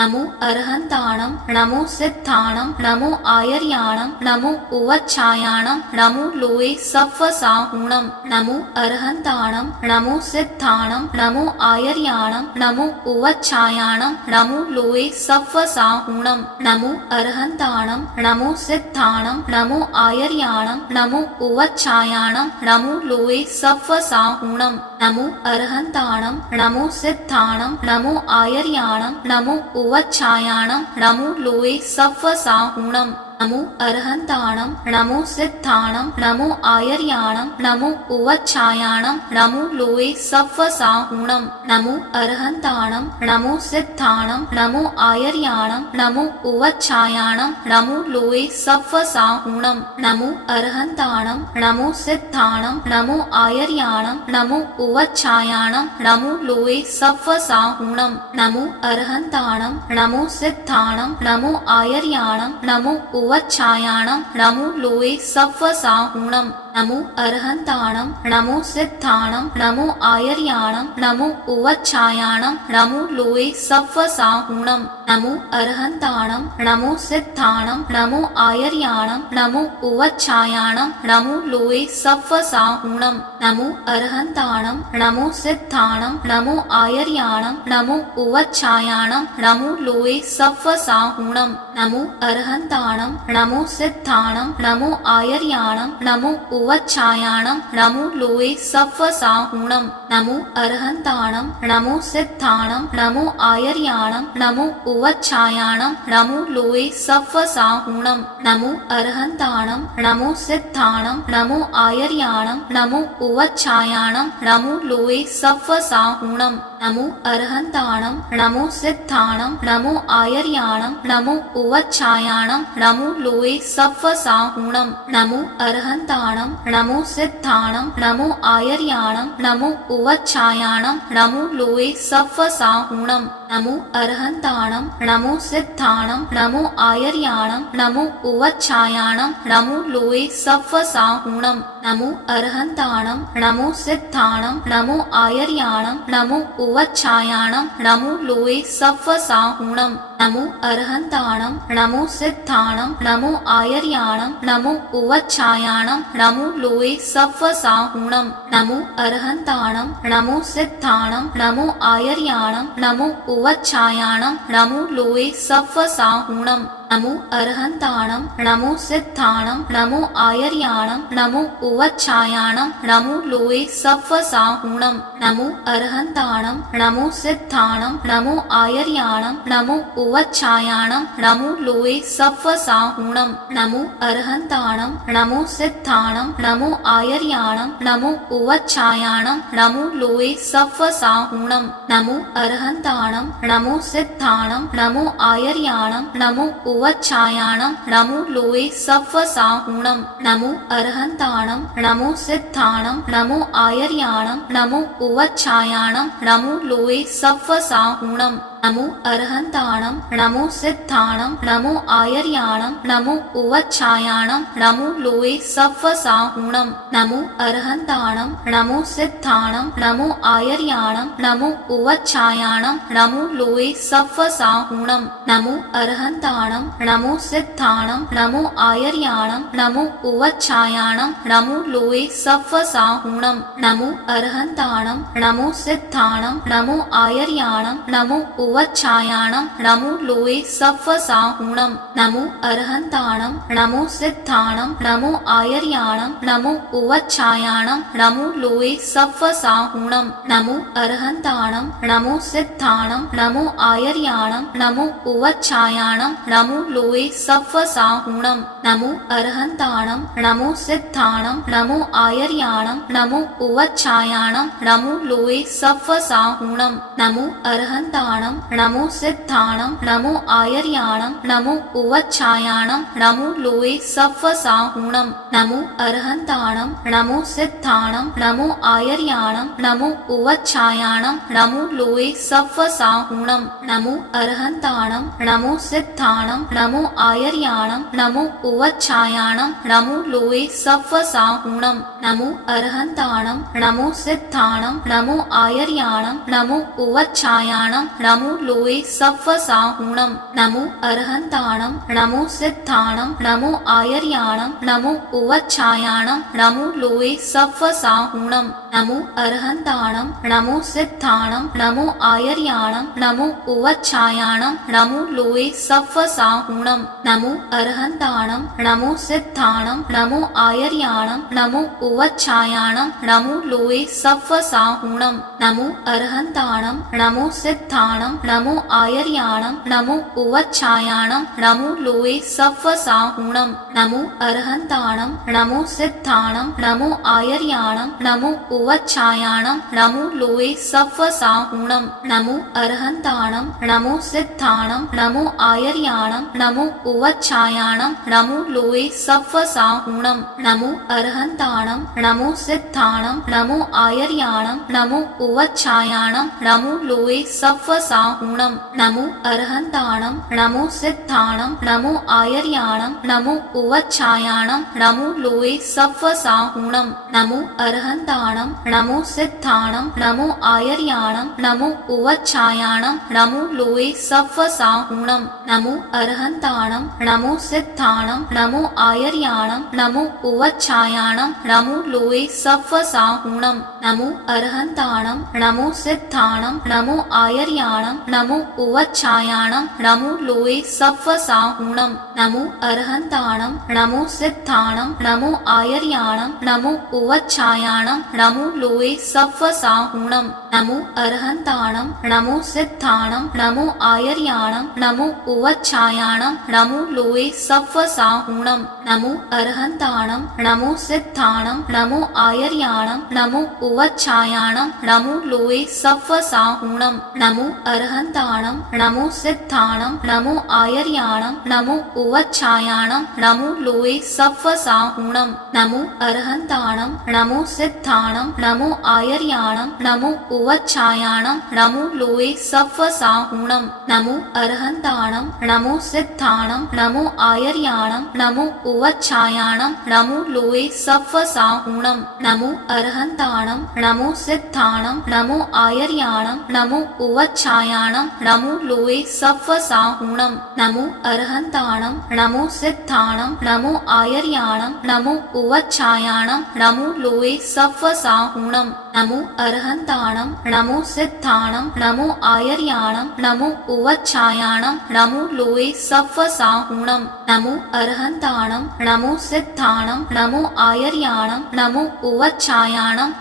नमो अर्हन्ताणं नमो सिद्धाणं नमो आयर्याणं नमो उवच्छायाणं नमो लोये सव्वसाहुणं नमो अर्हन्ताणं नमो सिद्धाणं नमो आयर्याणं नमो उवच्छायाणं नमो लोये सव्वसाहुणं नमो अर्हन्ताणं नमो सिद्धाणं नमो आयर्याणं नमो उवच्छायाणं नमो लोये सव्वसाहुणं नमो अर्हन्ताणं नमो सिद्धाणं नमो आयर्याणं नमो उवच्छायाणं नमो लोये सव्वसाहुणं नमो अर्हन्ताणं नमो सिद्धाणं नमो आयर्याणं नमो उवच्छायाणं नमो लोये सव्वसाहुणं नमो अर्हन्ताणं नमो सिद्धाणं नमो आयर्याणं नमो उवच्छायाणं नमो लोये सव्वसाहुणं नमो अर्हन्ताणं नमो सिद्धाणं नमो आयर्याणं नमो उवच्छायाणं नमो लोये सव्वसाहुणं नमो अर्हन्ताणं नमो सिद्धाणं नमो आयर्याणं नमो उवच्छायाणं नमो लोये सव्वसाहुणं नमो अर्हन्ताणं नमो सिद्धाणं नमो आयर्याणं नमो उवच्छायाणं नमो लोये सव्वसाहुणं नमो अर्हन्ताणं नमो सिद्धाणं नमो आयर्याणं नमो उवच्छायाणं नमो लोये सव्वसाहुणं नमो अर्हन्ताणं नमो सिद्धाणं नमो आयर्याणं नमो उवच्छायाणं नमो लोये सव्वसाहुणं नमो अर्हन्ताणं नमो सिद्धाणं नमो आयर्याणं नमो उवच्छायाणं नमो लोये सव्वसाहुणं नमो अर्हन्ताणं नमो सिद्धाणं नमो आयर्याणं नमो उवच्छायाणं नमो लोये सव्वसाहुणं नमो अर्हन्ताणं नमो सिद्धाणं नमो आयर्याणं नमो उवच्छायाणं नमो लोये सव्वसाहुणं नमो अर्हन्ताणं नमो सिद्धाणं नमो आयर्याणं नमो उवच्छायाणं नमो लोये सव्वसाहुणं नमो अर्हन्ताणं नमो सिद्धाणं नमो आयर्याणं नमो उवच्छायाणं नमो लोये सव्वसाहुणं नमो अर्हन्ताणं नमो सिद्धाणं नमो आयर्याणं नमो उवच्छायाणं नमो लोये सव्वसाहुणं नमो अर्हन्ताणं नमो सिद्धाणं नमो आयर्याणं नमो उवच्छायाणं नमो लोये सव्वसाहुणं नमो अर्हन्ताणं नमो सिद्धाणं नमो आयर्याणं नमो उवच्छायाणं नमो लोये सव्वसाहुणं नमो अर्हन्ताणं नमो सिद्धाणं नमो आयर्याणं नमो उवच्छायाणं नमो लोये सव्वसाहुणं नमो अर्हन्ताणं नमो सिद्धाणं नमो आयर्याणं नमो उवच्छायाणं नमो लोये सव्वसाहुणं नमो अर्हन्ताणं नमो सिद्धाणं नमो आयर्याणं नमो उवच्छायाणं नमो लोये सव्वसाहुणं नमो अर्हन्ताणं नमो सिद्धाणं नमो आयर्याणं नमो उवच्छायाणं नमो लोये सव्वसाहुणं नमो अर्हन्ताणं नमो सिद्धाणं नमो आयर्याणं नमो उवच्छायाणं नमो लोये सव्वसाहुणं नमो अर्हन्ताणं नमो सिद्धाणं नमो आयर्याणं नमो उवच्छायाणं नमो लोये सव्वसाहुणं नमो अर्हन्ताणं नमो सिद्धाणं नमो आयर्याणं नमो उवच्छायाणं नमो लोये सव्वसाहुणं नमो अर्हन्ताणं नमो सिद्धाणं नमो आयर्याणं नमो उवच्छायाणं नमो लोये सव्वसाहुणं नमो अर्हन्ताणं नमो सिद्धाणं नमो आयर्याणं नमो उवच्छायाणं नमो लोये सव्वसाहुणं नमो अर्हन्ताणं नमो सिद्धाणं नमो आयर्याणं नमो उवच्छायाणं नमो लोये सव्वसाहुणं नमो अर्हन्ताणं नमो सिद्धाणं नमो आयर्याणं नमो उवच्छायाणं नमो लोये सव्वसाहुणं नमो अर्हन्ताणं नमो सिद्धाणं नमो आयर्याणं नमो उवच्छायाणं नमो लोये सव्वसाहुणं नमो अर्हन्ताणं नमो सिद्धाणं नमो आयर्याणं नमो उवच्छायाणं नमो लोये सव्वसाहुणं नमो अर्हन्ताणं नमो सिद्धाणं नमो आयर्याणं नमो उवच्छायाणं नमो लोये सव्वसाहुणं नमो अर्हन्ताणं नमो सिद्धाणं नमो आयर्याणं नमो उवच्छायाणं नमो लोये सव्वसाहुणं नमो अर्हन्ताणं नमो सिद्धाणं नमो आयर्याणं नमो उवच्छायाणं नमो लोये सव्वसाहुणं नमो अरहन्ताणं नमो सिद्धाणं नमो आयर्याणं नमो उवच्छायाणं नमो लोये सव्वसाहुणं नमो अरहन्ताणं नमो सिद्धाणं नमो आयर्याणं नमो उवच्छायाणं नमो लोये सव्वसाहुणं नमो अरहन्ताणं नमो सिद्धाणं नमो आयर्याणं नमो उवच्छायाणं नमो लोये सव्वसाहुणं नमो अरहन्ताणं नमो सिद्धाणं नमो आयर्याणं नमो उवच्छायाणं नमो लोये सव्वसाहुणं नमो अरहन्ताणं नमो सिद्धाणं नमो आयर्याणं नमो उवच्छायाणं नमो लोये सव्वसाहुणं नमो अरहन्ताणं नमो सिद्धाणं नमो आयर्याणं नमो उवच्छायाणं नमो लोये सव्वसाहुणं नमो अरहन्ताणं नमो सिद्धाणं नमो आयर्याणं नमो उवच्छायाणं नमो लोये सव्वसाहुणं नमो अरहन्ताणं नमो सिद्धाणं नमो आयर्याणं नमो उवच्छायाणं नमो लोये सव्वसाहुणं नमो अरहन्ताणं नमो सिद्धाणं नमो आयर्याणं नमो उवच्छायाणं नमो लोये सव्वसाहुणं नमो अरहन्ताणं नमो सिद्धाणं नमो आयर्याणं नमो उवच्छायाणं नमो लोये सव्वसाहुणं नमो अरहन्ताणं नमो सिद्धाणं नमो आयर्याणं नमो उवच्छायाणं नमो लोये सव्वसाहुणं नमो अरहन्ताणं नमो सिद्धाणं नमो आयर्याणं नमो उवच्छायाणं नमो लोये सव्वसाहुणं नमो अरहन्ताणं नमो सिद्धाणं नमो आयर्याणं नमो उवच्छायाणं नमो लोये सव्वसाहुणं नमो अरहन्ताणं नमो सिद्धाणं नमो आयर्याणं नमो उवच्छायाणं नमो लोये सव्वसाहुणं नमो अरहन्ताणं नमो सिद्धाणं नमो आयर्याणं नमो उवच्छायाणं नमो लोये सव्वसाहुणं नमो अरहन्ताणं नमो सिद्धाणं नमो आयर्याणं नमो उवच्छायाणं नमो लोये सव्वसाहुणं नमो अरहन्ताणं नमो सिद्धाणं नमो आयर्याणं नमो उवच्छायाणं नमो लोये सव्वसाहुणं नमो अरहन्ताणं नमो सिद्धाणं नमो आयर्याणं नमो उवच्छायाणं नमो लोये सव्वसाहुणं नमो अरहन्ताणं नमो सिद्धाणं नमो आयर्याणं नमो उवच्छायाणं नमो लोये सव्वसाहुणं नमो अरहन्ताणं नमो सिद्धाणं नमो आयर्याणं नमो उवच्छायाणं नमो लोये सव्वसाहुणं नमो अरहन्ताणं नमो सिद्धाणं नमो आयर्याणं नमो उवच्छायाणं नमो लोये सव्वसाहुणं नमो अरहन्ताणं नमो सिद्धाणं नमो आयर्याणं नमो उवच्छायाणं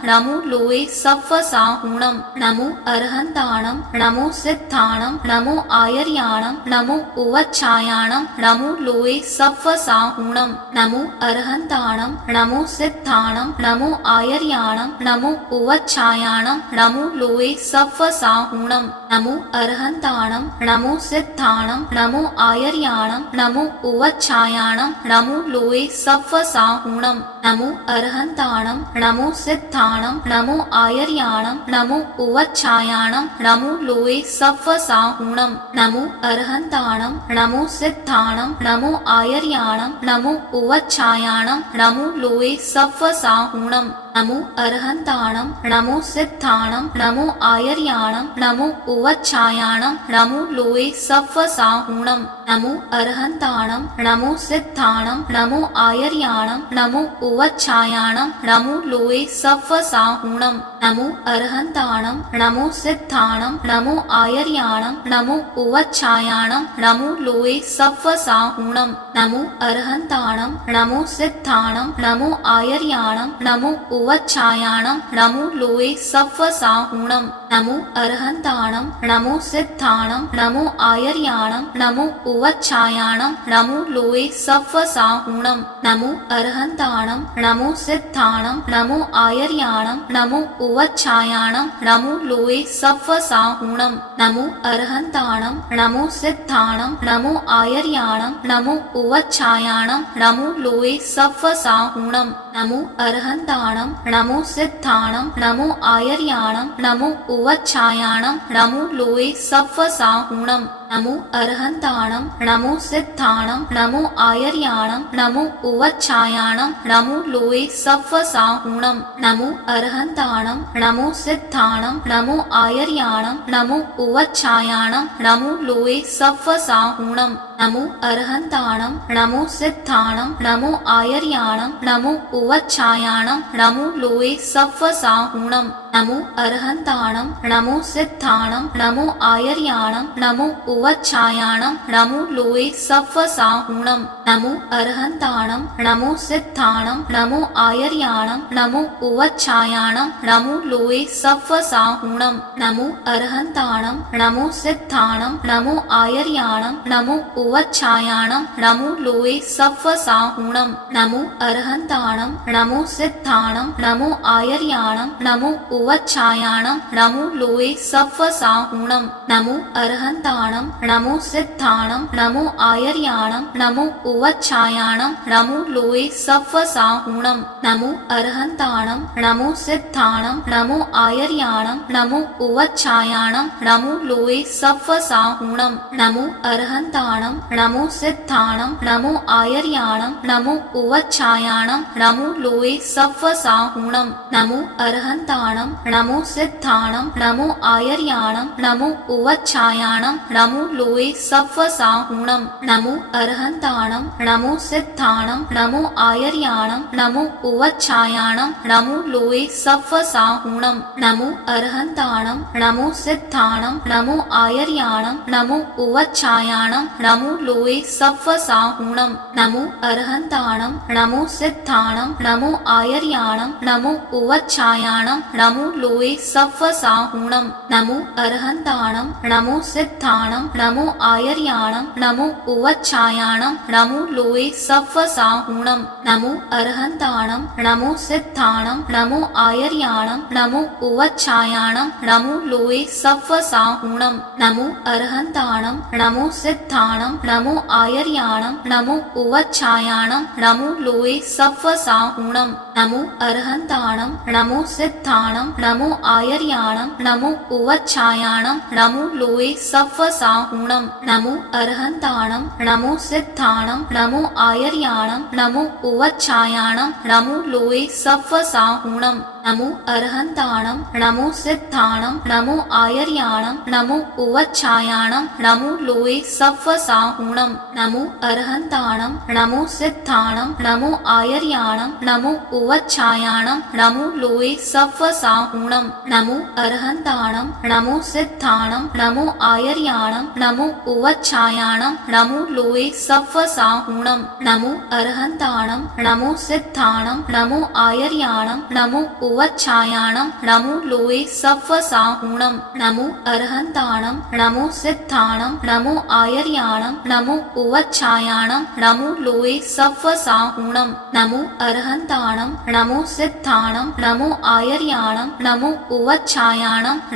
नमो लोये सव्वसाहुणं नमो अरहन्ताणं नमो सिद्धाणं नमो आयर्याणं नमो उवच्छायाणं नमो लोये सव्वसाहुणं नमो अरहन्ताणं नमो सिद्धाणं नमो आयर्याणं नमो उवच्छायाणं नमो लोये सव्वसाहुणं नमो अरहन्ताणं नमो सिद्धाणं नमो आयर्याणं नमो उवच्छायाणं नमो लोये सव्वसाहुणं नमो अरहन्ताणं नमो सिद्धाणं नमो आयर्याणं नमो उवच्छायाणं नमो लोये सव्वसाहुणं नमो अरहन्ताणं नमो सिद्धाणं नमो आयर्याणं नमो उवच्छायाणं नमो लोये सव्वसाहुणं नमो अरहन्ताणं नमो सिद्धाणं नमो आयर्याणं नमो उवच्छायाणं नमो लोये सव्वसाहुणं नमो अरहन्ताणं नमो सिद्धाणं नमो आयर्याणं नमो उवच्छायाणं नमो लोये सव्वसाहुणं नमो अरहन्ताणं नमो सिद्धाणं नमो आयर्याणं नमो उवच्छायाणं नमो लोये सव्वसाहुणं नमो अरहन्ताणं नमो सिद्धाणं नमो आयर्याणं नमो उवच्छायाणं नमो लोये सव्वसाहुणं नमो अरहन्ताणं नमो सिद्धाणं नमो आयर्याणं नमो उवच्छायाणं नमो लोये सव्वसाहुणं नमो अरहन्ताणं नमो सिद्धाणं नमो आयर्याणं नमो उवच्छायाणं नमो लोये सव्वसाहुणं नमो अरहन्ताणं नमो सिद्धाणं नमो आयर्याणं नमो उवच्छायाणं नमो लोये सव्वसाहुणं नमो अरहन्ताणं नमो सिद्धाणं नमो आयर्याणं नमो उवच्छायाणं नमो लोये सव्वसाहुणं नमो अर्हन्ताणं नमो सिद्धाणं नमो आयर्याणं नमो उवच्छायाणं नमो लोये सव्वसाहुणं नमो अर्हन्ताणं नमो सिद्धाणं नमो आयर्याणं नमो उवच्छायाणं नमो लोये सव्वसाहुणं नमो अर्हन्ताणं नमो सिद्धाणं नमो आयर्याणं नमो उवच्छायाणं नमो लोये सव्वसाहुणं नमो अर्हन्ताणं नमो सिद्धाणं नमो आयर्याणं नमो उवच्छायाणं नमो लोये सव्वसाहुणं नमो अर्हन्ताणं नमो सिद्धाणं नमो आयर्याणं नमो उवच्छायाणं नमो लोये सव्वसाहुणं नमो अर्हन्ताणं नमो सिद्धाणं नमो आयर्याणं नमो उवच्छायाणं नमो लोये सव्वसाहुणं नमो अर्हन्ताणं नमो सिद्धाणं नमो आयर्याणं नमो उवच्छायाणं नमो लोये सव्वसाहुणं नमो अर्हन्ताणं नमो सिद्धाणं नमो आयर्याणं नमो उवच्छायाणं नमो लोये सव्वसाहुणं नमो अर्हन्ताणं नमो सिद्धाणं नमो आयर्याणं नमो उवच्छायाणं नमो लोये सव्वसाहुणं नमो अर्हन्ताणं नमो सिद्धाणं नमो आयर्याणं नमो उवच्छायाणं नमो लोये सव्वसाहुणं नमो अर्हन्ताणं नमो सिद्धाणं नमो आयर्याणं नमो उवच्छायाणं नमो लोये सव्वसाहुणं नमो अर्हन्ताणं नमो सिद्धाणं नमो आयर्याणं नमो उवच्छायाणं नमो लोये सव्वसाहुणं नमो अर्हन्ताणं नमो सिद्धाणं नमो आयर्याणं नमो उवच्छायाणं नमो लोये सव्वसाहुणं नमो अर्हन्ताणं नमो सिद्धाणं नमो आयर्याणं नमो उवच्छायाणं नमो लोये सव्वसाहुणं नमो अर्हन्ताणं नमो सिद्धाणं नमो आयर्याणं नमो उवच्छायाणं नमो लोये सव्वसाहुणं नमो अर्हन्ताणं नमो सिद्धाणं नमो आयर्याणं नमो उवच्छायाणं नमो लोये सव्वसाहुणं नमो अर्हन्ताणं नमो सिद्धाणं नमो आयर्याणं नमो उवच्छायाणं नमो लोये सव्वसाहुणं नमो अर्हन्ताणं नमो सिद्धाणं नमो आयर्याणं नमो उवच्छायाणं नमो लोये सव्वसाहुणं नमो अर्हन्ताणं नमो सिद्धाणं नमो आयर्याणं नमो उवच्छायाणं नमो लोये सव्वसाहुणं नमो अर्हन्ताणं नमो सिद्धाणं नमो आयर्याणं नमो उवच्छायाणं नमो लोये सव्वसाहुणं नमो अर्हन्ताणं नमो सिद्धाणं नमो आयर्याणं नमो उवच्छायाणं नमो लोये सव्वसाहुणं नमो अर्हन्ताणं नमो सिद्धाणं नमो आयर्याणं नमो उवच्छायाणं नमो लोये सव्वसाहुणं नमो अर्हन्ताणं नमो सिद्धाणं नमो आयर्याणं नमो उवच्छायाणं नमो लोये सव्वसाहुणं नमो अर्हन्ताणं नमो सिद्धाणं नमो आयर्याणं नमो उवच्छायाणं नमो लोये सव्वसाहुणं नमो अर्हन्ताणं नमो सिद्धाणं नमो आयर्याणं नमो उवच्छायाणं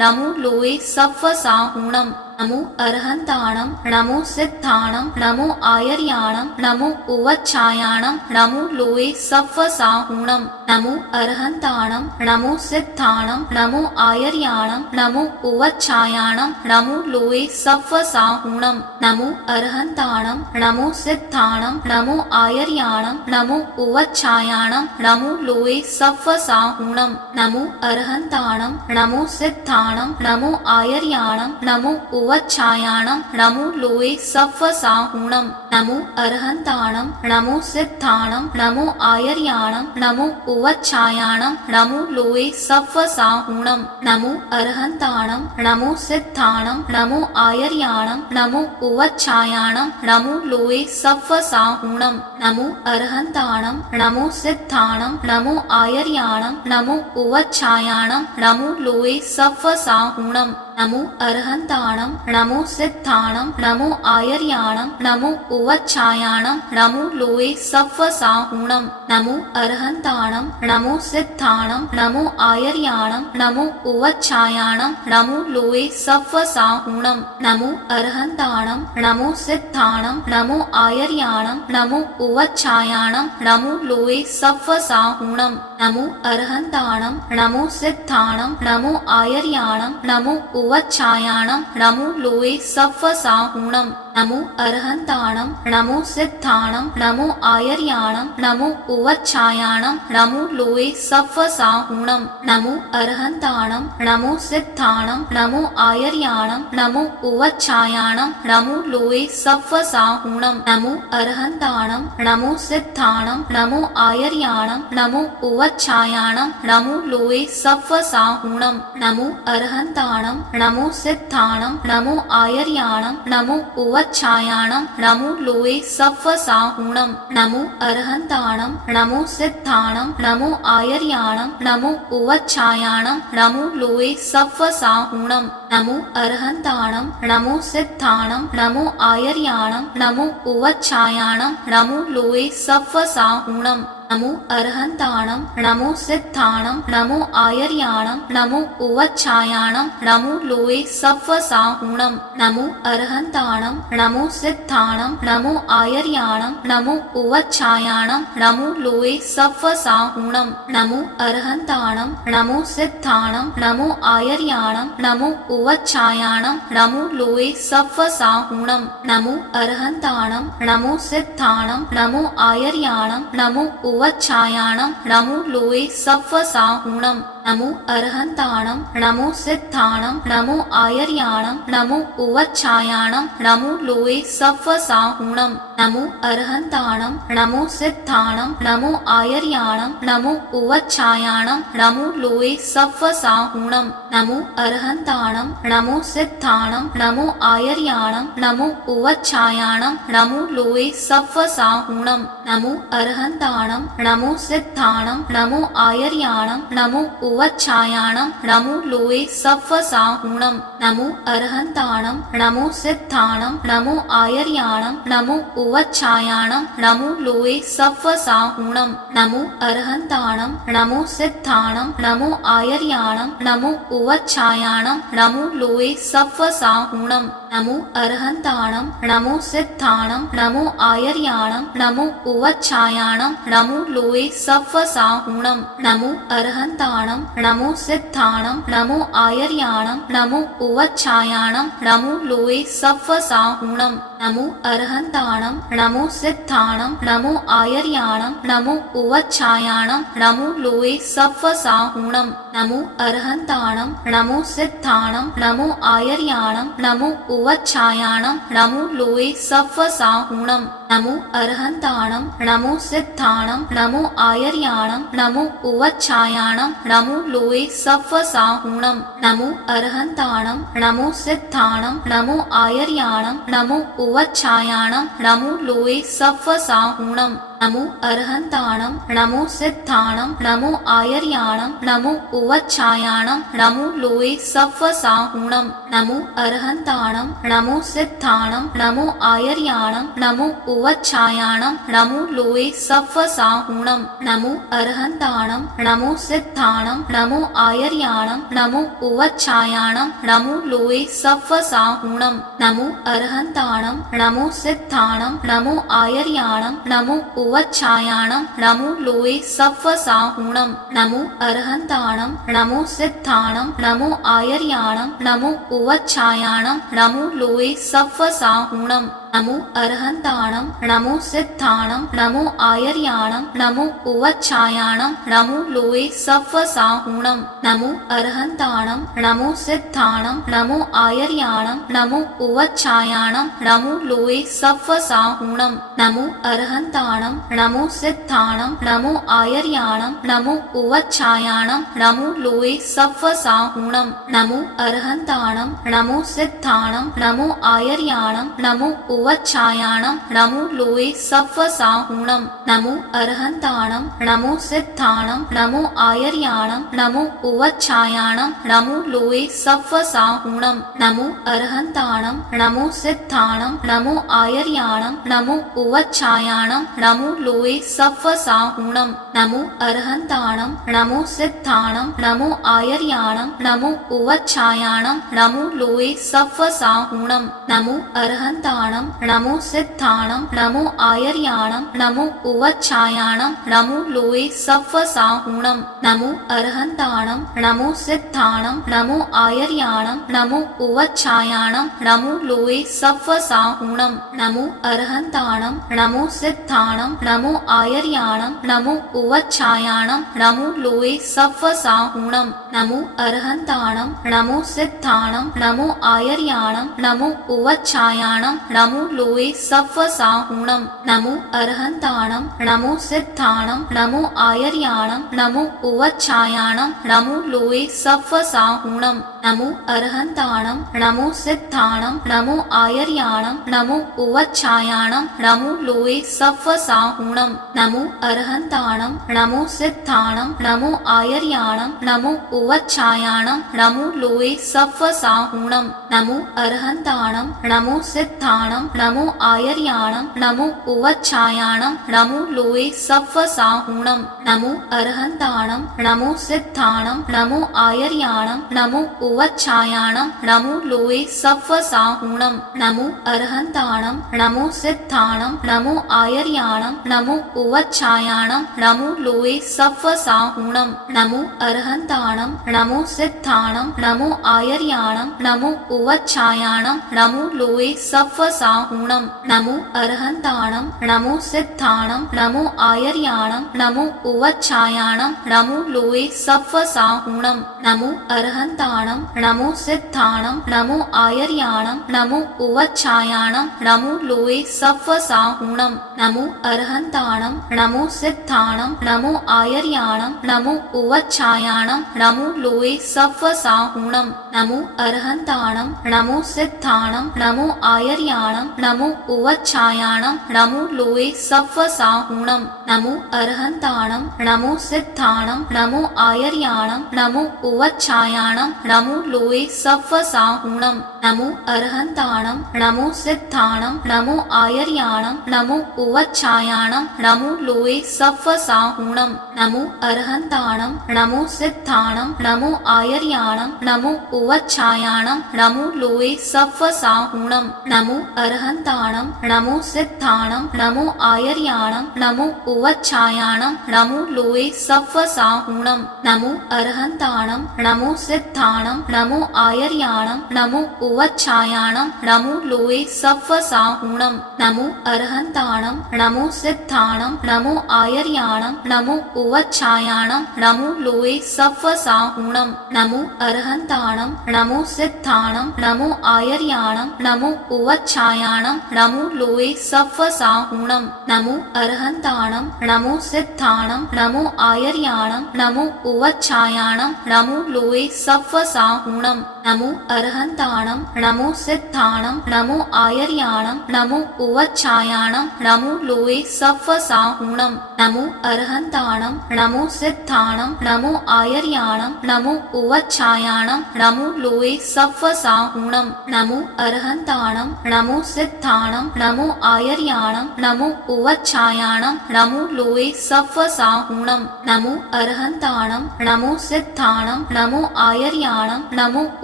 नमो लोये सव्वसाहुणं नमो अर्हन्ताणं नमो सिद्धाणं नमो आयर्याणं नमो उवच्छायाणं नमो लोये सव्वसाहुणं नमो अर्हन्ताणं नमो सिद्धाणं नमो आयर्याणं नमो उवच्छायाणं नमो लोये सव्वसाहुणं नमो अर्हन्ताणं नमो सिद्धाणं नमो आयर्याणं नमो उवच्छायाणं नमो लोये सव्वसाहुणं नमो अर्हन्ताणं नमो सिद्धाणं नमो आयर्याणं नमो उवच्छायाणं नमो लोये सव्वसाहुणं नमो अर्हन्ताणं नमो सिद्धाणं नमो आयर्याणं नमो उवच्छायाणं नमो लोये सव्वसाहुणं नमो अर्हन्ताणं नमो सिद्धाणं नमो आयर्याणं नमो उवच्छायाणं नमो लोये सव्वसाहुणं नमो अर्हन्ताणं नमो सिद्धाणं नमो आयर्याणं नमो उवच्छायाणं नमो लोये सव्वसाहुणं नमो अर्हन्ताणं नमो सिद्धाणं नमो आयर्याणं नमो उवच्छायाणं नमो लोये सव्वसाहुणं नमो अरहन्ताणं नमो सिद्धाणं नमो आयर्याणं नमो उवच्छायाणं नमो लोये सव्वसाहुणं नमो अरहन्ताणं नमो सिद्धाणं नमो आयर्याणं नमो उवच्छायाणं नमो लोये सव्वसाहुणं नमो अरहन्ताणं नमो सिद्धाणं नमो आयर्याणं नमो उवच्छायाणं नमो लोये सव्वसाहुणं नमो अरहन्ताणं नमो सिद्धाणं नमो आयर्याणं नमो उवच्छायाणं नमो लोये सव्वसाहुणं नमो अरहन्ताणं नमो सिद्धाणं नमो आयर्याणं नमो उवच्छायाणं नमो लोये सव्वसाहुणं नमो अरहन्ताणं नमो सिद्धाणं नमो आयर्याणं नमो उवच्छायाणं नमो लोये सव्वसाहुणं नमो अरहन्ताणं नमो सिद्धाणं नमो आयर्याणं नमो उवच्छायाणं नमो लोये सव्वसाहुणं नमो अरहन्ताणं नमो सिद्धाणं नमो आयर्याणं नमो उवच्छायाणं नमो लोये सव्वसाहुणं नमो अरहन्ताणं नमो सिद्धाणं नमो आयर्याणं नमो उवच्छायाणं नमो लोये सव्वसाहुणं नमो अरहन्ताणं नमो सिद्धाणं नमो आयर्याणं नमो उवच्छायाणं नमो लोये सव्वसाहुणं नमो अरहन्ताणं नमो सिद्धाणं नमो आयर्याणं नमो उवच्छायाणं नमो लोये सव्वसाहुणं नमो अरहन्ताणं नमो सिद्धाणं नमो आयर्याणं नमो उवच्छायाणं नमो लोये सव्वसाहुणं नमो अरहन्ताणं नमो सिद्धाणं नमो आयर्याणं नमो उवच्छायाणं नमो लोये सव्वसाहुणं नमो अरहन्ताणं नमो सिद्धाणं नमो आयर्याणं नमो उवच्छायाणं नमो लोये सव्वसाहुणं नमो अरहन्ताणं नमो सिद्धाणं नमो आयर्याणं नमो उवच्छायाणं नमो लोये सव्वसाहुणं नमो अरहन्ताणं नमो सिद्धाणं नमो आयर्याणं नमो उवच्छायाणं नमो लोये सव्वसाहुणं नमो अरहन्ताणं नमो सिद्धाणं नमो आयर्याणं नमो उवच्छायाणं नमो लोये सव्वसाहुणं नमो अरहन्ताणं नमो सिद्धाणं नमो आयर्याणं नमो उवच्छायाणं नमो लोये सव्वसाहुणं नमो अरहन्ताणं नमो सिद्धाणं नमो आयर्याणं नमो उवच्छायाणं नमो लोये सव्वसाहुणं नमो अरहन्ताणं नमो सिद्धाणं नमो आयर्याणं नमो उवच्छायाणं नमो लोये सव्वसाहुणं नमो अरहन्ताणं नमो सिद्धाणं नमो आयर्याणं नमो उवच्छायाणं नमो लोये सव्वसाहुणं नमो अरहन्ताणं नमो सिद्धाणं नमो आयर्याणं नमो उवच्छायाणं नमो लोये सव्वसाहुणं नमो अरहन्ताणं नमो सिद्धाणं नमो आयर्याणं नमो उवच्छायाणं नमो लोये सव्वसाहुणं नमो अरहन्ताणं नमो सिद्धाणं नमो आयर्याणं नमो उवच्छायाणं नमो लोये सव्वसाहुणं नमो अरहन्ताणं नमो सिद्धाणं नमो आयर्याणं नमो उवच्छायाणं नमो लोये सव्वसाहुणं नमो अरहन्ताणं नमो सिद्धाणं नमो आयर्याणं नमो उवच्छायाणं नमो लोये सव्वसाहुणं नमो अरहन्ताणं नमो सिद्धाणं नमो आयर्याणं नमो उवच्छायाणं नमो लोये सव्वसाहुणं नमो अरहन्ताणं नमो सिद्धाणं नमो आयर्याणं नमो उवच्छायाणं नमो लोये सव्वसाहुणं नमो अरहन्ताणं नमो सिद्धाणं नमो आयर्याणं नमो उवच्छायाणं नमो लोये सव्वसाहुणं नमो अरहन्ताणं नमो सिद्धाणं नमो आयर्याणं नमो उवच्छायाणं नमो लोये सव्वसाहुणं नमो अरहन्ताणं नमो सिद्धाणं नमो आयर्याणं नमो उवच्छायाणं नमो लोये सव्वसाहुणं नमो अरहन्ताणं नमो सिद्धाणं नमो आयर्याणं नमो उवच्छायाणं नमो लोये सव्वसाहुणं नमो अरहन्ताणं नमो सिद्धाणं नमो आयर्याणं नमो उवच्छायाणं नमो लोये सव्वसाहुणं नमो अरहन्ताणं नमो सिद्धाणं नमो आयर्याणं नमो उवच्छायाणं नमो लोये सत्त्वसाहूणं नमो अरहन्ताणं नमो सिद्धाणं नमो आयर्याणं नमो उवच्छायाणं नमो लोये सत्त्वसाहूणं नमो अरहन्ताणं नमो सिद्धाणं नमो आयर्याणं नमो उवच्छायाणं नमो लोये सत्त्वसाहूणं नमो अरहन्ताणं नमो सिद्धाणं नमो आयर्याणं नमो उवच्छायाणं नमो लोये सत्त्वसाहूणं नमो अरहन्ताणं नमो सिद्धाणं नमो आयर्याणं नमो उवच्छायाणं नमो लोये सत्त्वसाहूणं नमो अरहन्ताणं नमो सिद्धाणं नमो आयर्याणं नमो उवच्छायाणं नमो लोये सत्त्वसाहूणं नमो अरहन्ताणं नमो सिद्धाणं नमो आयर्याणं नमो उवच्छायाणं नमो लोये सत्त्वसाहूणं नमो अरहन्ताणं नमो सिद्धाणं नमो आयर्याणं नमो उवच्छायाणं नमो लोये सत्त्वसाहूणं नमो अरहन्ताणं नमो सिद्धाणं नमो आयर्याणं नमो उवच्छायाणं नमो लोये सत्त्वसाहूणं नमो अरहन्ताणं नमो सिद्धाणं नमो आयर्याणं नमो उवच्छायाणं नमो लोये सत्त्वसाहूणं नमो अरहन्ताणं नमो सिद्धाणं नमो आयर्याणं नमो उवच्छायाणं नमो लोये सत्त्वसाहूणं नमो अरहन्ताणं नमो सिद्धाणं नमो आयर्याणं नमो उवच्छायाणं नमो लोये सत्त्वसाहूणं नमो अरहन्ताणं नमो सिद्धाणं नमो आयर्याणं नमो उवच्छायाणं नमो लोये सत्त्वसाहूणं नमो अरहन्ताणं नमो सिद्धाणं नमो आयर्याणं नमो उवच्छायाणं नमो लोये सत्त्वसाहूणं नमो अरहन्ताणं नमो सिद्धाणं नमो आयर्याणं नमो उवच्छायाणं नमो लोये सत्त्वसाहूणं नमो अरहन्ताणं नमो सिद्धाणं नमो आयर्याणं नमो उवच्छायाणं नमो लोये सत्त्वसाहूणं नमो अरहन्ताणं नमो सिद्धाणं नमो आयर्याणं नमो उवच्छायाणं नमो लोये सत्त्वसाहूणं नमो अरहन्ताणं नमो सिद्धाणं नमो आयर्याणं नमो उवच्छायाणं नमो लोये सत्त्वसाहूणं नमो अरहन्ताणं नमो सिद्धाणं नमो आयर्याणं नमो उवच्छायाणं नमो लोये सत्त्वसाहूणं नमो अरहन्ताणं नमो सिद्धाणं नमो आयर्याणं नमो उवच्छायाणं नमो लोये सत्त्वसाहूणं नमो अरहन्ताणं नमो सिद्धाणं नमो आयर्याणं नमो उवच्छायाणं नमो लोये सत्त्वसाहूणं नमो अरहन्ताणं नमो सिद्धाणं नमो आयर्याणं नमो उवच्छायाणं नमो लोये सत्त्वसाहूणं नमो अरहन्ताणं नमो सिद्धाणं नमो आयर्याणं नमो उवच्छायाणं नमो लोये सत्त्वसाहूणं नमो अरहन्ताणं नमो सिद्धाणं नमो आयर्याणं नमो उवच्छायाणं नमो लोये सत्त्वसाहूणं नमो अरहन्ताणं नमो सिद्धाणं नमो आयर्याणं नमो उवच्छायाणं नमो लोये सत्त्वसाहूणं नमो अरहन्ताणं नमो सिद्धाणं नमो आयर्याणं नमो उवच्छायाणं नमो लोये सत्त्वसाहूणं नमो अरहन्ताणं नमो सिद्धाणं नमो आयर्याणं नमो उवच्छायाणं नमो लोये सत्त्वसाहूणं नमो अरहन्ताणं नमो सिद्धाणं नमो आयर्याणं नमो उवच्छायाणं नमो लोये सत्त्वसाहूणं नमो अरहन्ताणं नमो सिद्धाणं नमो आयर्याणं नमो उवच्छायाणं नमो लोये सत्त्वसाहूणं नमो अरहन्ताणं नमो सिद्धाणं नमो आयर्याणं नमो उवच्छायाणं नमो लोये सत्त्वसाहूणं नमो अरहन्ताणं नमो सिद्धाणं नमो आयर्याणं नमो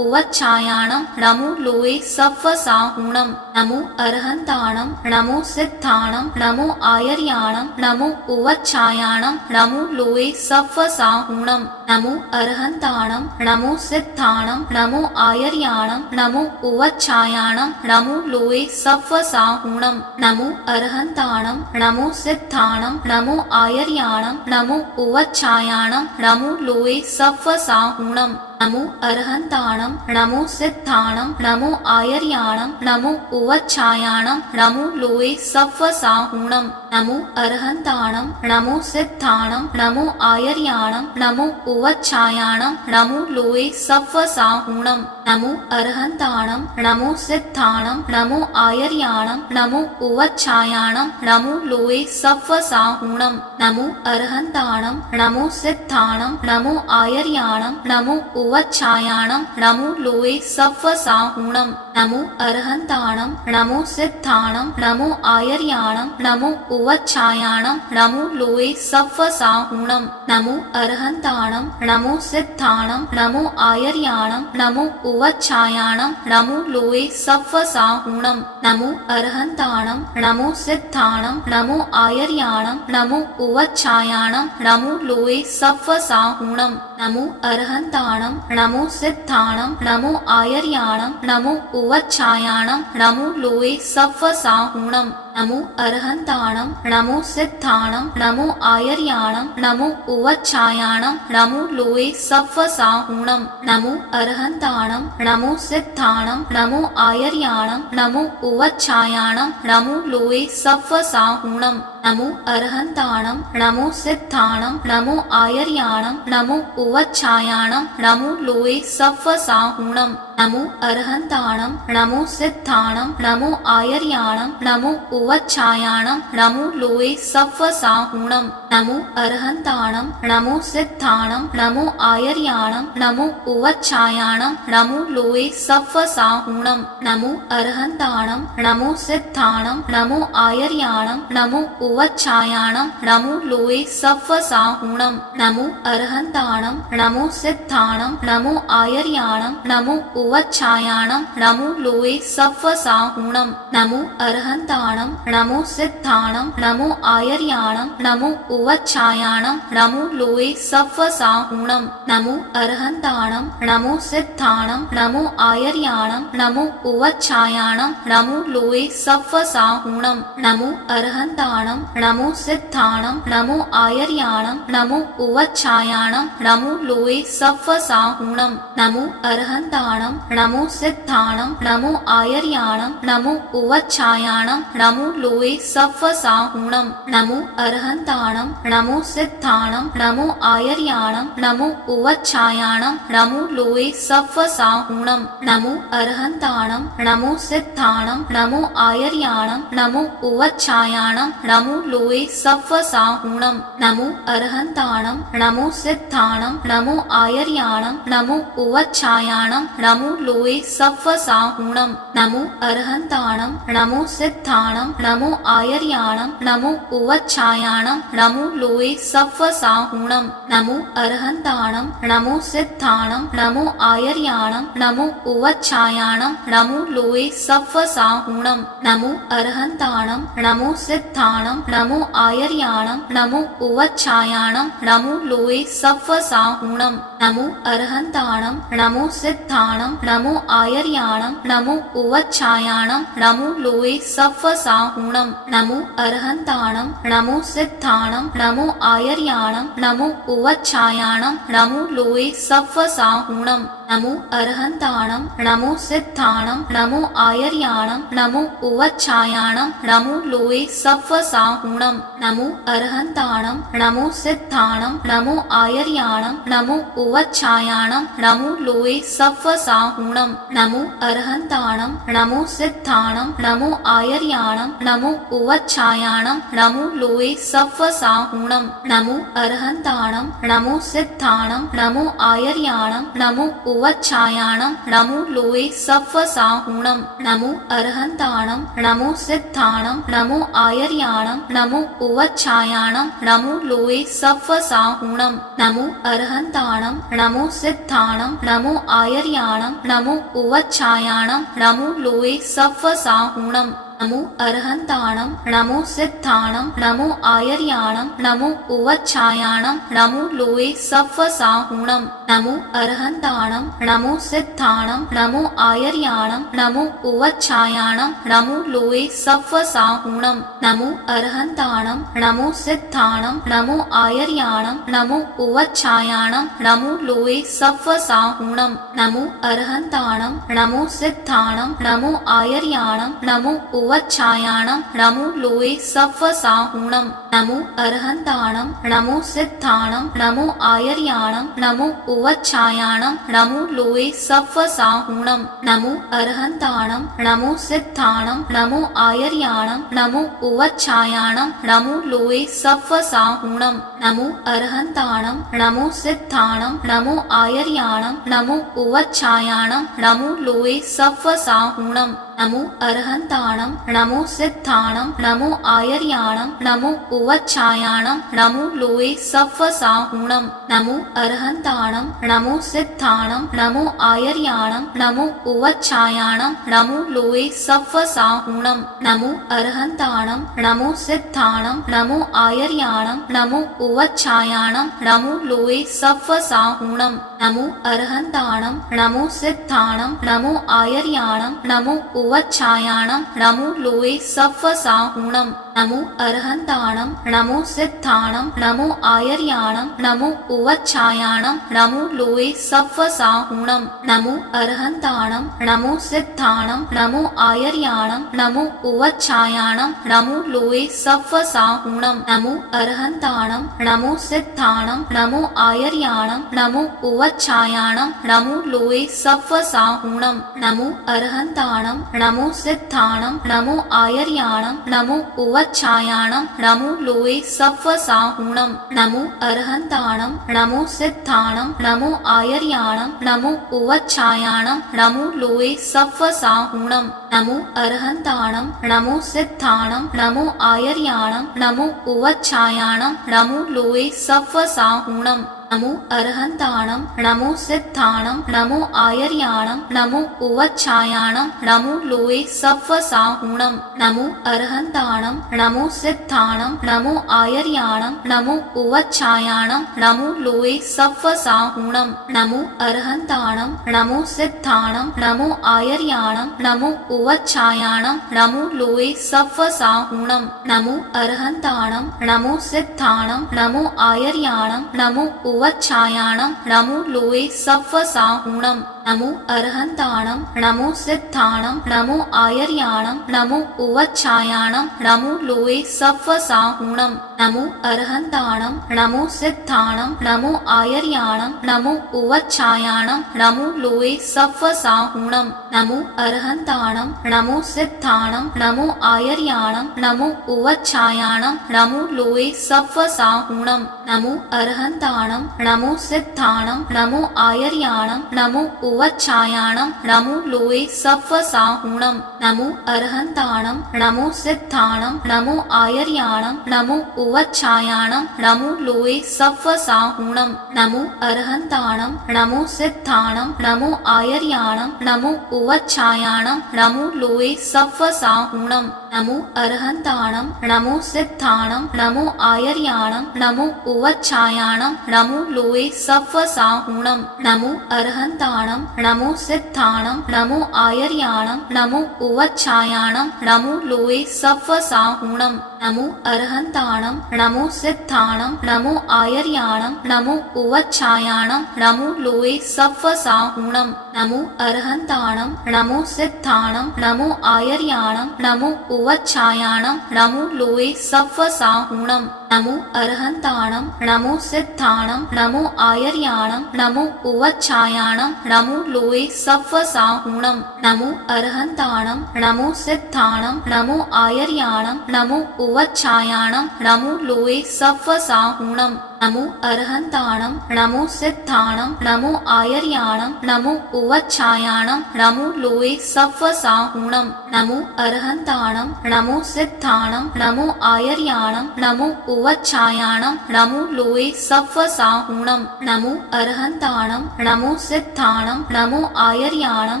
उवच्छायाणं नमो लोये सत्त्वसाहूणं नमो अरहन्ताणं नमो सिद्धाणं नमो आयर्याणं नमो उवच्छायाणं नमो लोये सत्त्वसाहूणं नमो अरहन्ताणं नमो सिद्धाणं नमो आयर्याणं नमो उवच्छायाणं नमो लोये सत्त्वसाहूणं नमो अरहन्ताणं नमो सिद्धाणं नमो आयर्याणं नमो उवच्छायाणं नमो लोये सत्त्वसाहूणं नमो अरहन्ताणं नमो सिद्धाणं नमो आयर्याणं नमो उवच्छायाणं नमो लोये सत्त्वसाहूणं नमो अरहन्ताणं नमो सिद्धाणं नमो आयर्याणं नमो उवच्छायाणं नमो लोये सत्त्वसाहूणं नमो अरहन्ताणं नमो सिद्धाणं नमो आयर्याणं नमो उवच्छायाणं नमो लोये सव्वसाहूणं नमो अरहन्ताणं नमो सिद्धाणं नमो आयर्याणं नमो उवच्छायाणं नमो लोये सव्वसाहूणं नमो अरहन्ताणं नमो सिद्धाणं नमो आयर्याणं नमो उवच्छायाणं नमो लोये सव्वसाहूणं नमो अरहन्ताणं नमो सिद्धाणं नमो आयर्याणं नमो उवच्छायाणं नमो लोये सव्वसाहूणं नमो अरहन्ताणं नमो सिद्धाणं नमो आयर्याणं नमो उवच्छायाणं नमो लोये सव्वसाहूणं नमो अरहन्ताणं नमो सिद्धाणं नमो आयर्याणं नमो उवच्छायाणं नमो लोये सव्वसाहूणं नमो अरहन्ताणं नमो सिद्धाणं नमो आयर्याणं नमो उवच्छायाणं नमो लोये सव्वसाहूणं नमो अरहन्ताणं नमो सिद्धाणं नमो आयर्याणं नमो उवच्छायाणं नमो लोये सव्वसाहूणं नमो अरहन्ताणं नमो सिद्धाणं नमो आयर्याणं नमो उवच्छायाणं नमो लोये सव्वसाहूणं नमो अरहन्ताणं नमो सिद्धाणं नमो आयर्याणं नमो उवच्छायाणं नमो लोये सव्वसाहूणं नमो अरहन्ताणं नमो सिद्धाणं नमो आयर्याणं नमो उवच्छायाणं नमो लोये सव्वसाहूणं नमो अरहन्ताणं नमो सिद्धाणं नमो आयर्याणं नमो उवच्छायाणं नमो लोये सव्वसाहूणं नमो अरहन्ताणं नमो सिद्धाणं नमो आयर्याणं नमो उवच्छायाणं नमो लोये सव्वसाहूणं नमो अरहन्ताणं नमो सिद्धाणं नमो आयर्याणं नमो उवच्छायाणं नमो लोये सव्वसाहूणं नमो अरहन्ताणं नमो सिद्धाणं नमो आयर्याणं नमो उवच्छायाणं नमो लोये सव्वसाहूणं नमो अरहन्ताणं नमो सिद्धाणं नमो आयर्याणं नमो उवच्छायाणं नमो लोये सव्वसाहूणं नमो अरहन्ताणं नमो सिद्धाणं नमो आयर्याणं नमो उवच्छायाणं नमो लोये सव्वसाहूणं नमो अरहन्ताणं नमो सिद्धाणं नमो आयर्याणं नमो उवच्छायाणं नमो लोये सव्वसाहूणं नमो अरहन्ताणं नमो सिद्धाणं नमो आयर्याणं नमो उवच्छायाणं नमो लोये सव्वसाहूणं नमो अरहन्ताणं नमो सिद्धाणं नमो आयर्याणं नमो उवच्छायाणं नमो लोये सव्वसाहूणं नमो अरहन्ताणं नमो सिद्धाणं नमो आयर्याणं नमो उवच्छायाणं नमो लोये सव्वसाहूणं नमो अरहन्ताणं नमो सिद्धाणं नमो आयर्याणं नमो उवच्छायाणं नमो लोये सव्वसाहूणं नमो अरहन्ताणं नमो सिद्धाणं नमो आयर्याणं नमो उवच्छायाणं नमो लोये सव्वसाहूणं नमो अरहन्ताणं नमो सिद्धाणं नमो आयर्याणं नमो उवच्छायाणं नमो लोये सव्वसाहूणं नमो अरहन्ताणं नमो सिद्धाणं नमो आयर्याणं नमो उवच्छायाणं नमो लोये सव्वसाहूणं नमो अरहन्ताणं नमो सिद्धाणं नमो आयर्याणं नमो उवच्छायाणं नमो लोये सव्वसाहूणं नमो अरहन्ताणं नमो सिद्धाणं नमो आयर्याणं नमो उवच्छायाणं नमो लोये सव्वसाहूणं नमो अरहन्ताणं नमो सिद्धाणं नमो आयर्याणं नमो उवच्छायाणं नमो लोये सव्वसाहूणं नमो अरहन्ताणं नमो सिद्धाणं नमो आयर्याणं नमो उवच्छायाणं नमो लोये सव्वसाहूणं नमो अरहन्ताणं नमो सिद्धाणं नमो आयर्याणं नमो उवच्छायाणं नमो लोये सव्वसाहूणं नमो अरहन्ताणं नमो सिद्धाणं नमो आयर्याणं नमो उवच्छायाणं नमो लोये सव्वसाहूणं नमो अरहन्ताणं नमो सिद्धाणं नमो आयर्याणं नमो उवच्छायाणं नमो लोये सव्वसाहूणं नमो अरहन्ताणं नमो सिद्धाणं नमो आयर्याणं नमो उवच्छायाणं नमो लोये सव्वसाहूणं नमो अरहन्ताणं नमो सिद्धाणं नमो आयर्याणं नमो उवच्छायाणं नमो लोये सव्वसाहूणं नमो अरहन्ताणं नमो सिद्धाणं नमो आयर्याणं नमो उवच्छायाणं नमो लोये सव्वसाहूणं नमो अरहन्ताणं नमो सिद्धाणं नमो आयर्याणं नमो उवच्छायाणं नमो लोये सव्वसाहुणं नमो अरहन्ताणं नमो सिद्धाणं नमो आयर्याणं नमो उवच्छायाणं नमो लोये सव्वसाहुणं नमो अरहन्ताणं नमो सिद्धाणं नमो आयर्याणं नमो उवच्छायाणं नमो लोये सव्वसाहुणं नमो अरहन्ताणं नमो सिद्धाणं नमो आयर्याणं नमो उवच्छायाणं नमो लोये सव्वसाहुणं नमो अरहन्ताणं नमो सिद्धाणं नमो आयर्याणं नमो उवच्छायाणं नमो लोये सव्वसाहुणं नमो अरहन्ताणं नमो सिद्धाणं नमो आयर्याणं नमो उवच्छायाणं नमो लोये सव्वसाहुणं नमो अरहन्ताणं नमो सिद्धाणं नमो आयर्याणं नमो उवच्छायाणं नमो लोये सव्वसाहुणं नमो अरहन्ताणं नमो सिद्धाणं नमो आयर्याणं नमो उवच्छायाणं नमो लोये सव्वसाहुणं नमो अरहन्ताणं नमो सिद्धाणं नमो आयर्याणं नमो उवच्छायाणं नमो लोये सव्वसाहुणं नमो अरहन्ताणं नमो सिद्धाणं नमो आयर्याणं नमो उवच्छायाणं नमो लोये सव्वसाहुणं नमो अरहन्ताणं नमो सिद्धाणं नमो आयर्याणं नमो उवच्छायाणं नमो लोये सव्वसाहुणं नमो अरहन्ताणं नमो सिद्धाणं नमो आयर्याणं नमो उवच्छायाणं नमो लोये सव्वसाहुणं नमो अरहन्ताणं नमो सिद्धाणं नमो आयर्याणं नमो उवच्छायाणं नमो लोये सव्वसाहुणं नमो अरहन्ताणं नमो सिद्धाणं नमो आयर्याणं नमो उवच्छायाणं नमो लोये सव्वसाहुणं नमो अरहन्ताणं नमो सिद्धाणं नमो आयर्याणं नमो उवच्छायाणं नमो लोये सव्वसाहुणं नमो अरहन्ताणं नमो सिद्धाणं नमो आयर्याणं नमो उवच्छायाणं नमो लोये सव्वसाहुणं नमो अरहन्ताणं नमो सिद्धाणं नमो आयर्याणं नमो उवच्छायाणं नमो लोये सव्वसाहुणं नमो अरहन्ताणं नमो सिद्धाणं नमो आयर्याणं नमो उवच्छायाणं नमो लोये सव्वसाहुणं नमो अरहन्ताणं नमो सिद्धाणं नमो आयर्याणं नमो उवच्छायाणं नमो लोये सव्वसाहुणं नमो अरहन्ताणं नमो सिद्धाणं नमो आयर्याणं नमो उवच्छायाणं नमो लोये सव्वसाहुणं नमो अरहन्ताणं नमो सिद्धाणं नमो आयर्याणं नमो उवच्छायाणं नमो लोये सव्वसाहुणं नमो अरहन्ताणं नमो सिद्धाणं नमो आयर्याणं नमो उवच्छायाणं नमो लोये सव्वसाहुणं नमो अरहन्ताणं नमो सिद्धाणं नमो आयर्याणं नमो उवच्छायाणं नमो लोये सव्वसाहुणं नमो अरहन्ताणं नमो सिद्धाणं नमो आयर्याणं नमो उवच्छायाणं नमो लोये सव्वसाहुणं नमो अरहन्ताणं नमो सिद्धाणं नमो आयर्याणं नमो उवच्छायाणं नमो लोये सव्वसाहुणं नमो अरहन्ताणं नमो सिद्धाणं नमो आयर्याणं नमो उवच्छायाणं नमो लोये सव्वसाहुणं नमो अरहन्ताणं नमो सिद्धाणं नमो आयर्याणं नमो उवच्छायाणं नमो लोये सव्वसाहुणं नमो अरहन्ताणं नमो सिद्धाणं नमो आयर्याणं नमो उवच्छायाणं नमो लोये सव्वसाहुणं नमो अरहन्ताणं नमो सिद्धाणं नमो आयर्याणं नमो उवच्छायाणं नमो लोये सव्वसाहुणं नमो अरहन्ताणं नमो सिद्धाणं नमो आयर्याणं नमो उवच्छायाणं नमो लोये सव्वसाहुणं नमो अरहन्ताणं नमो सिद्धाणं नमो आयर्याणं नमो उवच्छायाणं नमो लोये सव्वसाहुणं नमो अरहन्ताणं नमो सिद्धाणं नमो आयर्याणं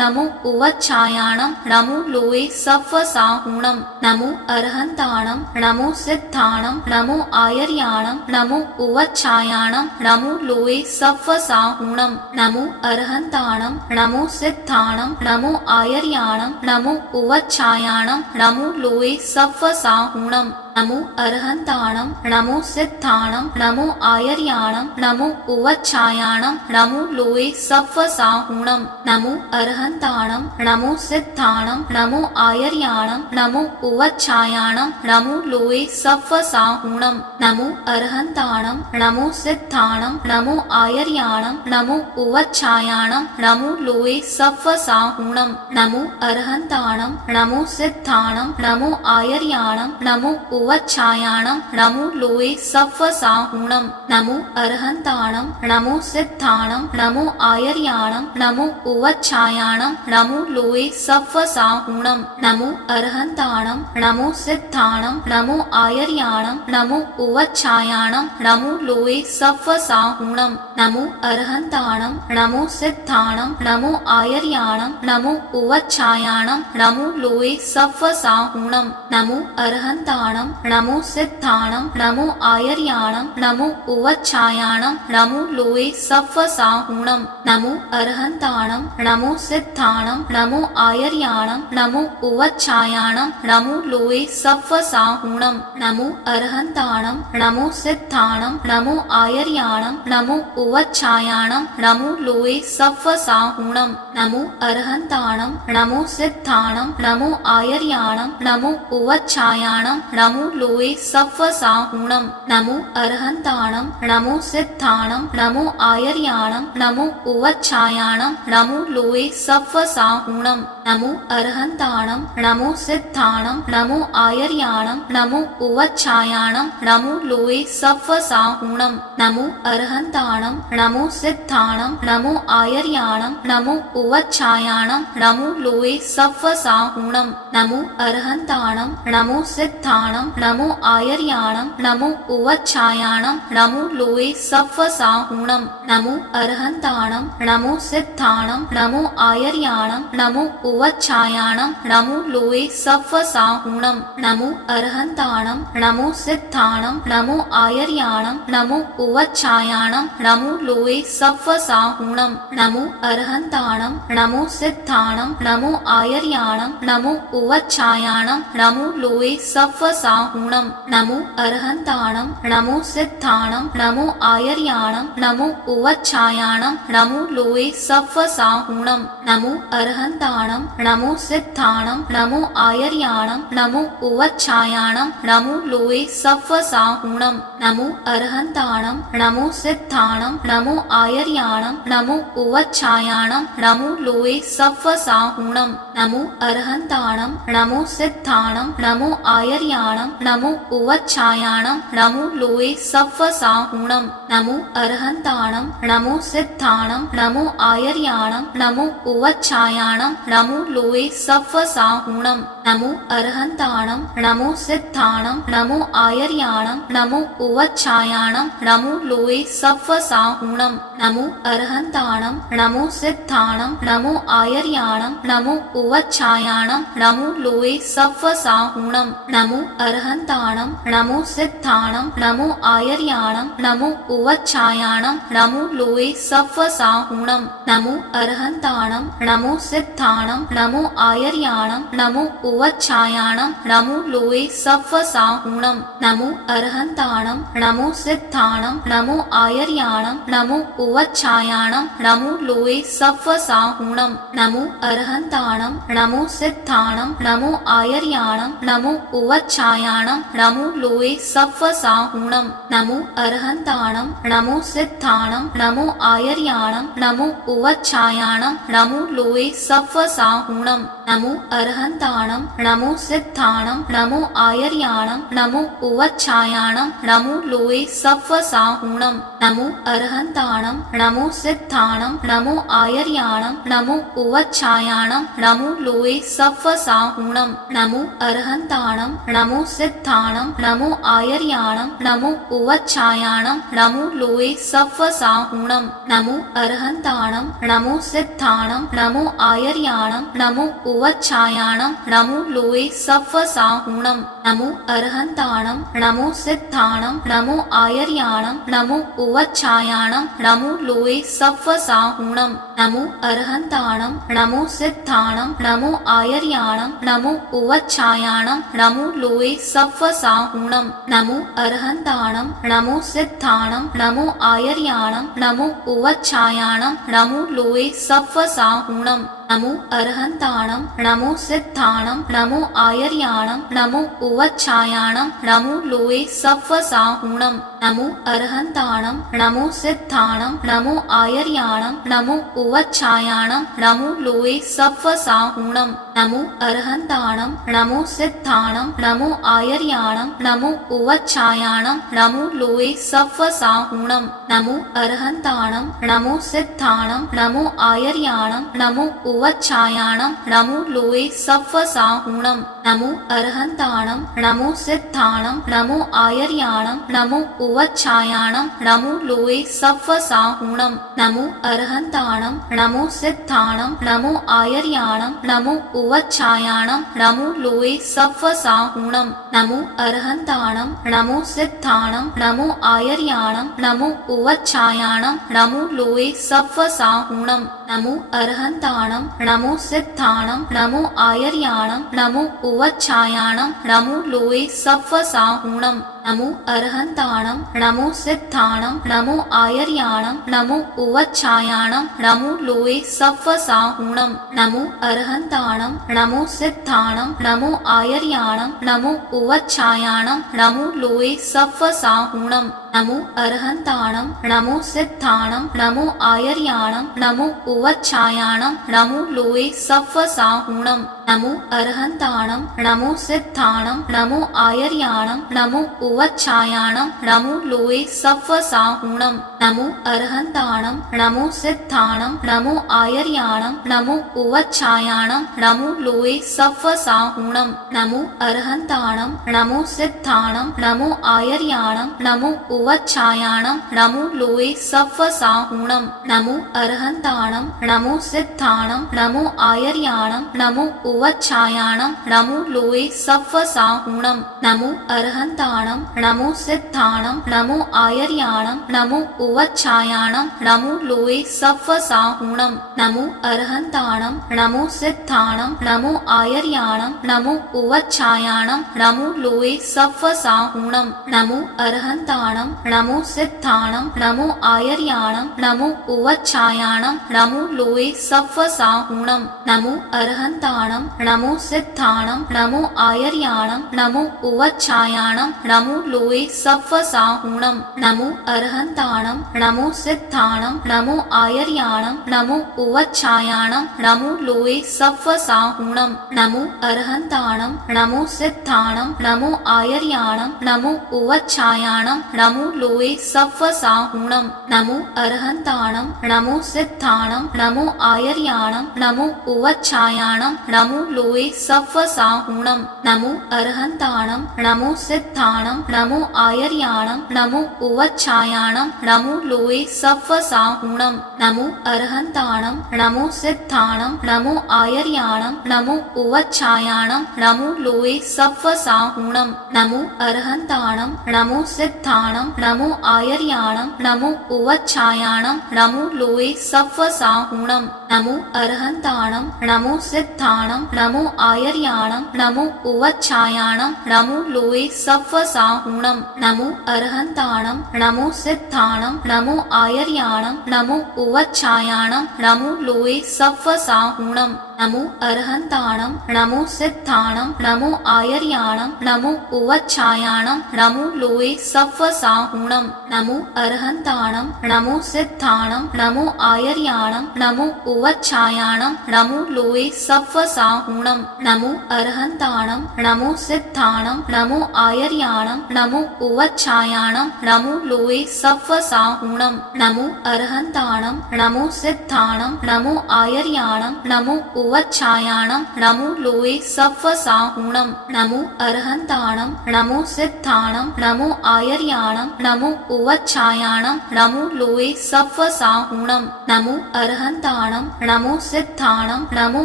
नमो उवच्छायाणं नमो लोये सव्वसाहुणं नमो अरहन्ताणं नमो सिद्धाणं नमो आयर्याणं नमो उवच्छायाणं नमो लोये सव्वसाहुणं नमो अरहन्ताणं नमो सिद्धाणं नमो आयर्याणं नमो उवच्छायाणं नमो लोये सव्वसाहुणं नमो अरहन्ताणं नमो सिद्धाणं नमो आयर्याणं नमो उवच्छायाणं नमो लोये सव्वसाहुणं नमो अरहन्ताणं नमो सिद्धाणं नमो आयर्याणं नमो उवच्छायाणं नमो लोये सव्वसाहुणं नमो अरहन्ताणं नमो सिद्धाणं नमो आयर्याणं नमो उवच्छायाणं नमो लोये सव्वसाहुणं नमो अरहन्ताणं नमो सिद्धाणं नमो आयर्याणं नमो उवच्छायाणं नमो लोये सव्वसाहुणं नमो अरहन्ताणं नमो सिद्धाणं नमो आयर्याणं नमो उवच्छायाणं नमो लोये सव्वसाहुणं नमो अरहन्ताणं नमो सिद्धाणं नमो आयर्याणं नमो उवच्छायाणं नमो लोये सव्वसाहुणं नमो अरहन्ताणं नमो सिद्धाणं नमो आयर्याणं नमो उवच्छायाणं नमो लोये सव्वसाहुणं नमो अरहन्ताणं नमो सिद्धाणं नमो आयर्याणं नमो उवच्छायाणं नमो लोये सव्वसाहुणं नमो अरहन्ताणं नमो सिद्धाणं नमो आयर्याणं नमो उवच्छायाणं नमो लोये सव्वसाहुणं नमो अरहन्ताणं नमो सिद्धाणं नमो आयर्याणं नमो उवच्छायाणं नमो लोये सव्वसाहुणं नमो अरहन्ताणं नमो सिद्धाणं नमो आयर्याणं नमो उवच्छायाणं नमो लोये सव्वसाहुणं नमो अरहन्ताणं नमो सिद्धाणं नमो आयर्याणं नमो उवच्छायाणं नमो लोये सव्वसाहुणं नमो अरहन्ताणं नमो सिद्धाणं नमो आयर्याणं नमो उवच्छायाणं नमो लोये सव्वसाहुणं नमो अरहन्ताणं नमो सिद्धाणं नमो आयर्याणं नमो उवच्छायाणं नमो लोये सव्वसाहुणं नमो अरहन्ताणं नमो सिद्धाणं नमो आयर्याणं नमो उवच्छायाणं नमो लोये सव्वसाहुणं नमो अरहन्ताणं नमो सिद्धाणं नमो आयर्याणं नमो उवच्छायाणं नमो लोये सव्वसाहुणं नमो अरहन्ताणं नमो सिद्धाणं नमो आयर्याणं नमो उवच्छायाणं नमो लोये सव्वसाहुणं नमो अरहन्ताणं नमो सिद्धाणं नमो आयर्याणं नमो उवच्छायाणं नमो लोये सव्वसाहुणं नमो अरहन्ताणं नमो सिद्धाणं नमो आयर्याणं नमो उवच्छायाणं नमो लोये सव्वसाहुणं नमो अरहन्ताणं नमो सिद्धाणं नमो आयर्याणं नमो उवच्छायाणं नमो लोये सव्वसाहुणं नमो अरहन्ताणं नमो सिद्धाणं नमो आयर्याणं नमो उवच्छायाणं नमो लोये सव्वसाहुणं नमो अरहन्ताणं नमो सिद्धाणं नमो आयर्याणं नमो उवच्छायाणं नमो लोये सव्वसाहुणं नमो अरहन्ताणं नमो सिद्धाणं नमो आयर्याणं नमो उवच्छायाणं नमो लोये सव्वसाहुणं नमो अरहन्ताणं नमो सिद्धाणं नमो आयर्याणं नमो उवच्छायाणं नमो लोये सव्वसाहुणं नमो अरहन्ताणं नमो सिद्धाणं नमो आयर्याणं नमो उवच्छायाणं नमो लोये सव्वसाहुणं नमो अरहन्ताणं नमो सिद्धाणं नमो आयर्याणं नमो उवच्छायाणं नमो लोये सव्वसाहुणं नमो अरहन्ताणं नमो सिद्धाणं नमो आयर्याणं नमो उवच्छायाणं नमो लोये सव्वसाहुणं नमो अरहन्ताणं नमो सिद्धाणं नमो आयर्याणं नमो उवच्छायाणं नमो लोये सव्वसाहुणं नमो अरहन्ताणं नमो सिद्धाणं नमो आयर्याणं नमो उवच्छायाणं नमो लोये सव्वसाहुणं नमो अरहन्ताणं नमो सिद्धाणं नमो आयर्याणं नमो उवच्छायाणं नमो लोये सव्वसाहुणं नमो अरहन्ताणं नमो सिद्धाणं नमो आयर्याणं नमो उवच्छायाणं नमो लोये सव्वसाहुणं नमो अरहन्ताणं नमो सिद्धाणं नमो आयर्याणं नमो उवच्छायाणं नमो लोये सव्वसाहुणं नमो अरहन्ताणं नमो सिद्धाणं नमो आयर्याणं नमो उवच्छायाणं नमो लोये सव्वसाहुणं नमो अरहन्ताणं नमो सिद्धाणं नमो आयर्याणं नमो उवच्छायाणं नमो लोये सव्वसाहुणं नमो अरहन्ताणं नमो सिद्धाणं नमो आयर्याणं नमो उवच्छायाणं नमो लोये सव्वसाहुणं नमो अरहन्ताणं नमो सिद्धाणं नमो आयर्याणं नमो उवच्छायाणं नमो लोये सव्वसाहुणं नमो अरहन्ताणं नमो सिद्धाणं नमो आयर्याणं नमो उवच्छायाणं नमो लोये सव्वसाहुणं नमो अरहन्ताणं नमो सिद्धाणं नमो आयर्याणं नमो उवच्छायाणं नमो लोये सव्वसाहुणं नमो अरहन्ताणं नमो सिद्धाणं नमो आयर्याणं नमो उवच्छायाणं नमो लोये सव्वसाहुणं नमो अरहन्ताणं नमो सिद्धाणं नमो आयर्याणं नमो उवच्छायाणं नमो लोये सव्वसाहुणं नमो अरहन्ताणं नमो सिद्धाणं नमो आयर्याणं नमो उवच्छायाणं नमो लोये सव्वसाहुणं नमो अरहन्ताणं नमो सिद्धाणं नमो आयर्याणं नमो उवच्छायाणं नमो लोये सव्वसाहुणं नमो अरहन्ताणं नमो सिद्धाणं नमो आयर्याणं नमो उवच्छायाणं नमो लोये सव्वसाहुणं नमो अरहन्ताणं नमो सिद्धाणं नमो आयर्याणं नमो उवच्छायाणं नमो लोये सव्वसाहुणं नमो अरहन्ताणं नमो सिद्धाणं नमो आयर्याणं नमो उवच्छायाणं नमो लोये सव्वसाहुणं नमो अरहन्ताणं नमो सिद्धाणं नमो आयर्याणं नमो उवच्छायाणं नमो लोये सव्वसाहुणं नमो अरहन्ताणं नमो सिद्धाणं नमो आयर्याणं नमो उवच्छायाणं नमो लोये सव्वसाहुणं नमो अरहन्ताणं नमो सिद्धाणं नमो आयर्याणं नमो उवच्छायाणं नमो लोये सव्वसाहुणं नमो अरहन्ताणं नमो सिद्धाणं नमो आयर्याणं नमो उवच्छायाणं नमो लोये सव्वसाहुणं नमो अरहन्ताणं नमो सिद्धाणं नमो आयर्याणं नमो उवच्छायाणं नमो लोये सव्वसाहुणं नमो अरहन्ताणं नमो सिद्धाणं नमो आयर्याणं नमो उवच्छायाणं नमो लोये सव्वसाहुणं नमो अरहन्ताणं नमो सिद्धाणं नमो आयर्याणं नमो उवच्छायाणं नमो लोये सव्वसाहुणं नमो अरहन्ताणं नमो सिद्धाणं नमो आयर्याणं नमो उवच्छायाणं नमो लोये सव्वसाहुणं नमो अरहन्ताणं नमो सिद्धाणं नमो आयर्याणं नमो उवच्छायाणं नमो लोये सव्वसाहुणं नमो अरहन्ताणं नमो सिद्धाणं नमो आयर्याणं नमो उवच्छायाणं नमो लोये सव्वसाहुणं नमो अरहन्ताणं नमो सिद्धाणं नमो आयर्याणं नमो उवच्छायाणं नमो लोये सव्वसाहुणं नमो अरहन्ताणं नमो सिद्धाणं नमो आयर्याणं नमो उवच्छायाणं नमो लोये सव्वसाहुणं नमो अरहन्ताणं नमो सिद्धाणं नमो आयर्याणं नमो उवच्छायाणं नमो लोये सव्वसाहुणं नमो अरहन्ताणं नमो सिद्धाणं नमो आयर्याणं नमो उवच्छायाणं नमो लोये सव्वसाहुणं नमो अरहन्ताणं नमो सिद्धाणं नमो आयर्याणं नमो उवच्छायाणं नमो लोये सव्वसाहुणं नमो अरहन्ताणं नमो सिद्धाणं नमो आयर्याणं नमो उवच्छायाणं नमो लोये सव्वसाहुणं नमो अरहन्ताणं नमो सिद्धाणं नमो आयर्याणं नमो उवच्छायाणं नमो लोये सव्वसाहुणं नमो अरहन्ताणं नमो सिद्धाणं नमो आयर्याणं नमो उवच्छायाणं नमो लोये सव्वसाहुणं नमो अरहन्ताणं नमो सिद्धाणं नमो आयर्याणं नमो उवच्छायाणं नमो लोये सव्वसाहुणं नमो अरहन्ताणं नमो सिद्धाणं नमो आयर्याणं नमो उवच्छायाणं नमो लोये सव्वसाहुणं नमो अरहन्ताणं नमो सिद्धाणं नमो आयर्याणं नमो उवच्छायाणं नमो लोये सव्वसाहुणं नमो अरहन्ताणं नमो सिद्धाणं नमो आयर्याणं नमो उवच्छायाणं नमो लोये सव्वसाहुणं नमो अरहन्ताणं नमो सिद्धाणं नमो आयर्याणं नमो उवच्छायाणं नमो लोये सत्त्वसाहूणं नमो अरहन्ताणं नमो सिद्धाणं नमो आयर्याणं नमो उवच्छायाणं नमो लोये सत्त्वसाहूणं नमो अरहन्ताणं नमो सिद्धाणं नमो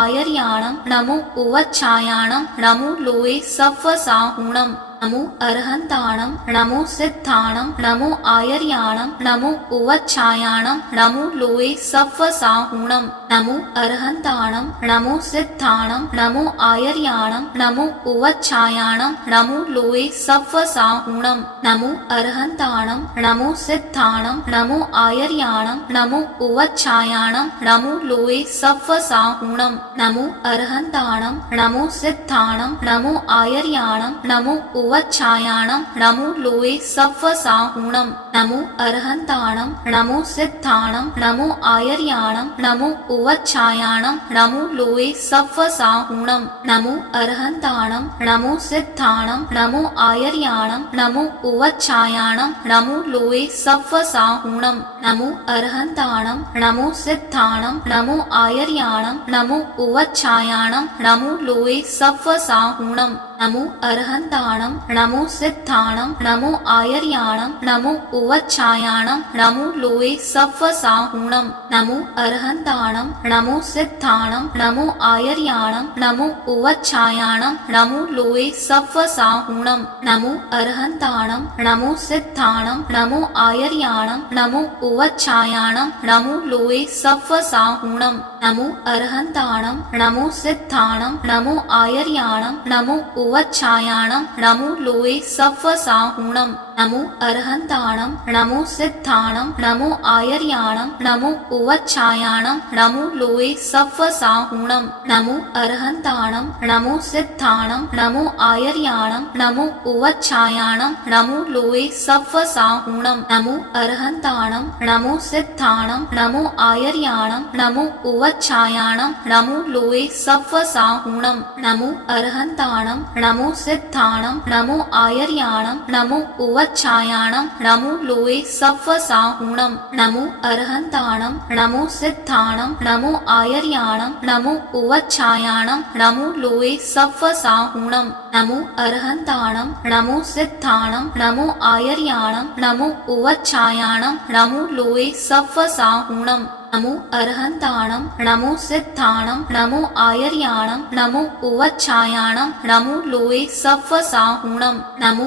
आयर्याणं नमो उवच्छायाणं नमो लोये सत्त्वसाहूणं नमो अरहन्ताणं नमो सिद्धाणं नमो आयर्याणं नमो उवच्छायाणं नमो लोये सत्त्वसाहूणं नमो अरहन्ताणं नमो सिद्धाणं नमो आयर्याणं नमो उवच्छायाणं नमो लोये सत्त्वसाहूणं नमो अरहन्ताणं नमो सिद्धाणं नमो आयर्याणं नमो उवच्छायाणं नमो लोये सत्त्वसाहूणं नमो अरहन्ताणं नमो सिद्धाणं नमो आयर्याणं नमो उवच्छायाणं नमो लोये सत्त्वसाहूणं नमो अरहन्ताणं नमो सिद्धाणं नमो आयर्याणं नमो उवच्छायाणं नमो लोये सत्त्वसाहूणं नमो अरहन्ताणं नमो सिद्धाणं नमो आयर्याणं नमो उवच्छायाणं नमो लोये सत्त्वसाहूणं नमो अरहन्ताणं नमो सिद्धाणं नमो आयर्याणं नमो उवच्छायाणं नमो लोये सत्त्वसाहूणं नमो अरहन्ताणं नमो सिद्धाणं नमो आयर्याणं नमो उवच्छायाणं नमो लोये सत्त्वसाहूणं नमो अरहन्ताणं नमो सिद्धाणं नमो आयर्याणं नमो उवच्छायाणं नमो लोये सत्त्वसाहूणं नमो अरहन्ताणं नमो सिद्धाणं नमो आयर्याणं नमो उवच्छायाणं नमो लोये सत्त्वसाहूणं नमो अरहन्ताणं नमो सिद्धाणं नमो आयर्याणं नमो उवच्छायाणं नमो लोये सत्त्वसाहूणं नमो अरहन्ताणं नमो सिद्धाणं नमो आयर्याणं नमो उवच्छायाणं नमो लोये सत्त्वसाहूणं नमो अरहन्ताणं नमो सिद्धाणं नमो आयर्याणं नमो उवच्छायाणं नमो लोये सत्त्वसाहूणं नमो अरहन्ताणं नमो सिद्धाणं नमो आयर्याणं नमो उवच्छायाणं नमो लोये सत्त्वसाहूणं नमो अरहन्ताणं नमो सिद्धाणं नमो आयर्याणं नमो उवच्छायाणं नमो लोये सत्त्वसाहूणं नमो अरहन्ताणं नमो सिद्धाणं नमो आयर्याणं नमो उवच्छायाणं नमो लोये सत्त्वसाहूणं नमो अरहन्ताणं नमो सिद्धाणं नमो आयर्याणं नमो उवच्छायाणं नमो लोये सत्त्वसाहूणं नमो अरहन्ताणं नमो सिद्धाणं नमो आयर्याणं नमो उवच्छायाणं नमो लोये सत्त्वसाहूणं नमो